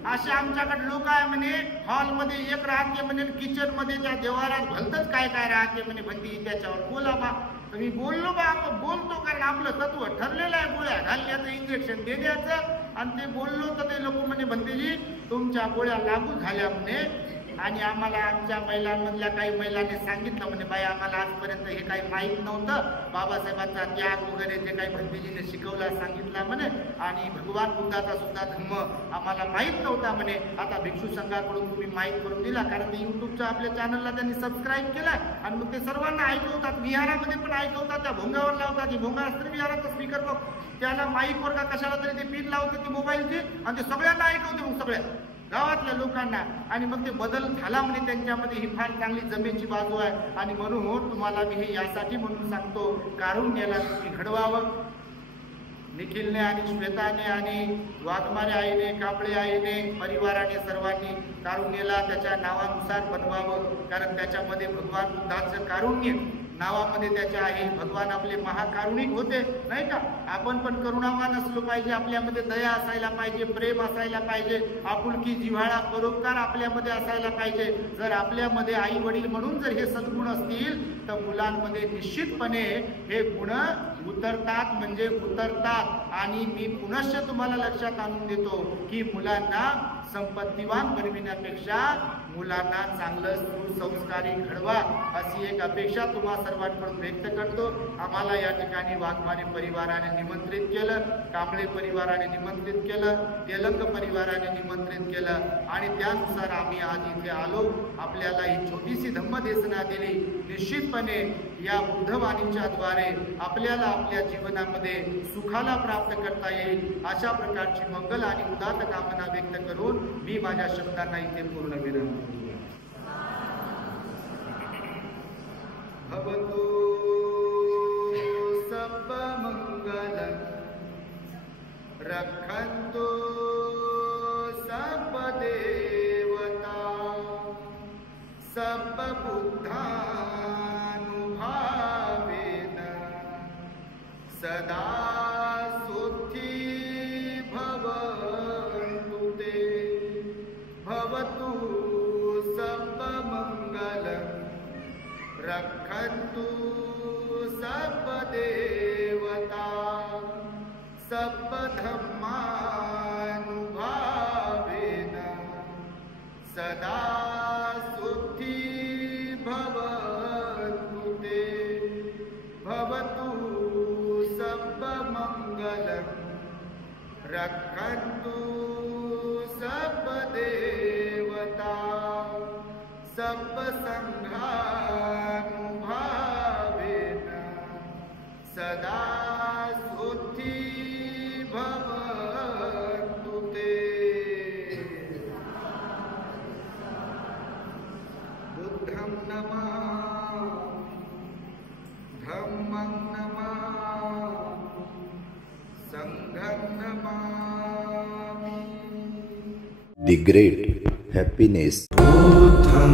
असे आमच्याकडे लोक आहे म्हणे. हॉलमध्ये एक राहते म्हणे, किचन मध्ये त्या देवारात भलतच काय काय राहते म्हणे भंती, त्याच्यावर बोला बा. तर मी बोललो बा, आपण बोलतो कारण आपलं तत्व ठरलेलं आहे, गोळ्या घालण्याचं इंजेक्शन देण्याचं. आणि ते बोललो तर ते लोक म्हणे भंतीजी तुमच्या गोळ्या लागू झाल्या म्हणे, आणि आम्हाला आमच्या महिलांमधल्या काही महिलांनी सांगितलं म्हणे बाई आम्हाला आजपर्यंत हे काही माहीत नव्हतं, बाबासाहेबांचा त्याग वगैरे जे काही भंतीजीने शिकवला सांगितला म्हणे, आणि भगवान बुद्धाचा सुद्धा धम्म आम्हाला माहीत नव्हता म्हणे. आता भिक्षू संघाकडून तुम्ही माहीत करून दिला, कारण ते युट्यूबच्या आपल्या चॅनलला त्यांनी सबस्क्राईब केला, आणि मग ते सर्वांना ऐकवतात, विहारामध्ये पण ऐकवतात, त्या भोंगावर लावतात. भोंगा असतं विहाराचा स्पीकर बघ, त्याला माईकवर का कशाला तरी ते पिन लावते ती मोबाईलची, आणि ते सगळ्यांना ऐकवते, मग सगळ्या गावातल्या लोकांना. आणि मग ते बदल झाला म्हणे त्यांच्यामध्ये, ही फार चांगली जमेची बाजू आहे. आणि म्हणून तुम्हाला मी हे यासाठी म्हणून सांगतो, कारुण्याला तुम्ही घडवावं. निखिलने आणि श्वेताने आणि वाघमारे आईने, कांबळे आईने, परिवाराने सर्वांनी कारुण्याला त्याच्या नावानुसार बनवावं, कारण त्याच्यामध्ये भगवान बुद्धाचं कारुण्य नावामध्ये त्याच्या आहे. भगवान आपले महाकारुणिक होते नाही का. आपण पण करुणावान असलो पाहिजे, आपल्यामध्ये दया असायला पाहिजे, प्रेम असायला पाहिजे, आपुलकी, जिव्हाळा, परोपकार आपल्यामध्ये असायला पाहिजे. जर आपल्यामध्ये आई वडील म्हणून जर हे सद्गुण असतील तर मुलांमध्ये निश्चितपणे हे गुण उतरतात, म्हणजे उतरतात. आणि मी पुनश्च तुम्हाला लक्षात आणून देतो की मुलांना संपत्तीवान बनविण्यापेक्षा मुलांना चांगलं सुसंस्कारी घडवा, अशी एक अपेक्षा तुम्हा सर्वांकडून व्यक्त करतो. आम्हाला या ठिकाणी वाघमारे परिवाराने निमंत्रित केलं, कांबळे परिवाराने निमंत्रित केलं, तेलंग परिवाराने निमंत्रित केलं, आणि त्यानुसार आम्ही आज इथे आलो. आपल्याला ही छोटीशी धम्मदेशना दिली. निश्चितपणे या बुद्धवाणीच्या द्वारे आपल्याला आपल्या जीवनामध्ये सुखाला प्राप्त करता येईल, अशा प्रकारची मंगल आणि उदात्त कामना व्यक्त करून मी माझ्या शब्दांना इथे पूर्ण विराम देतो. भवतु सब मंगल रक्षन्तु सब देवता सब बुद्धानुभावेन सदा सुखी भवन्तु ते. भवतु सब मंगल रक्षन्तु सब देवता सब धर्मानुभावेन सदा सुखी भवन्तु ते. भवतु सब मंगल रक्षन्तु सब देवता सब संघानुभावेन सदा सुखी भवन्तु ते. बुद्धं नमामि, धम्मं नमामि, संघं नमामि. The great happiness. बुद्धं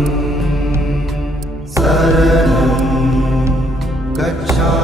शरणं गच्छामि.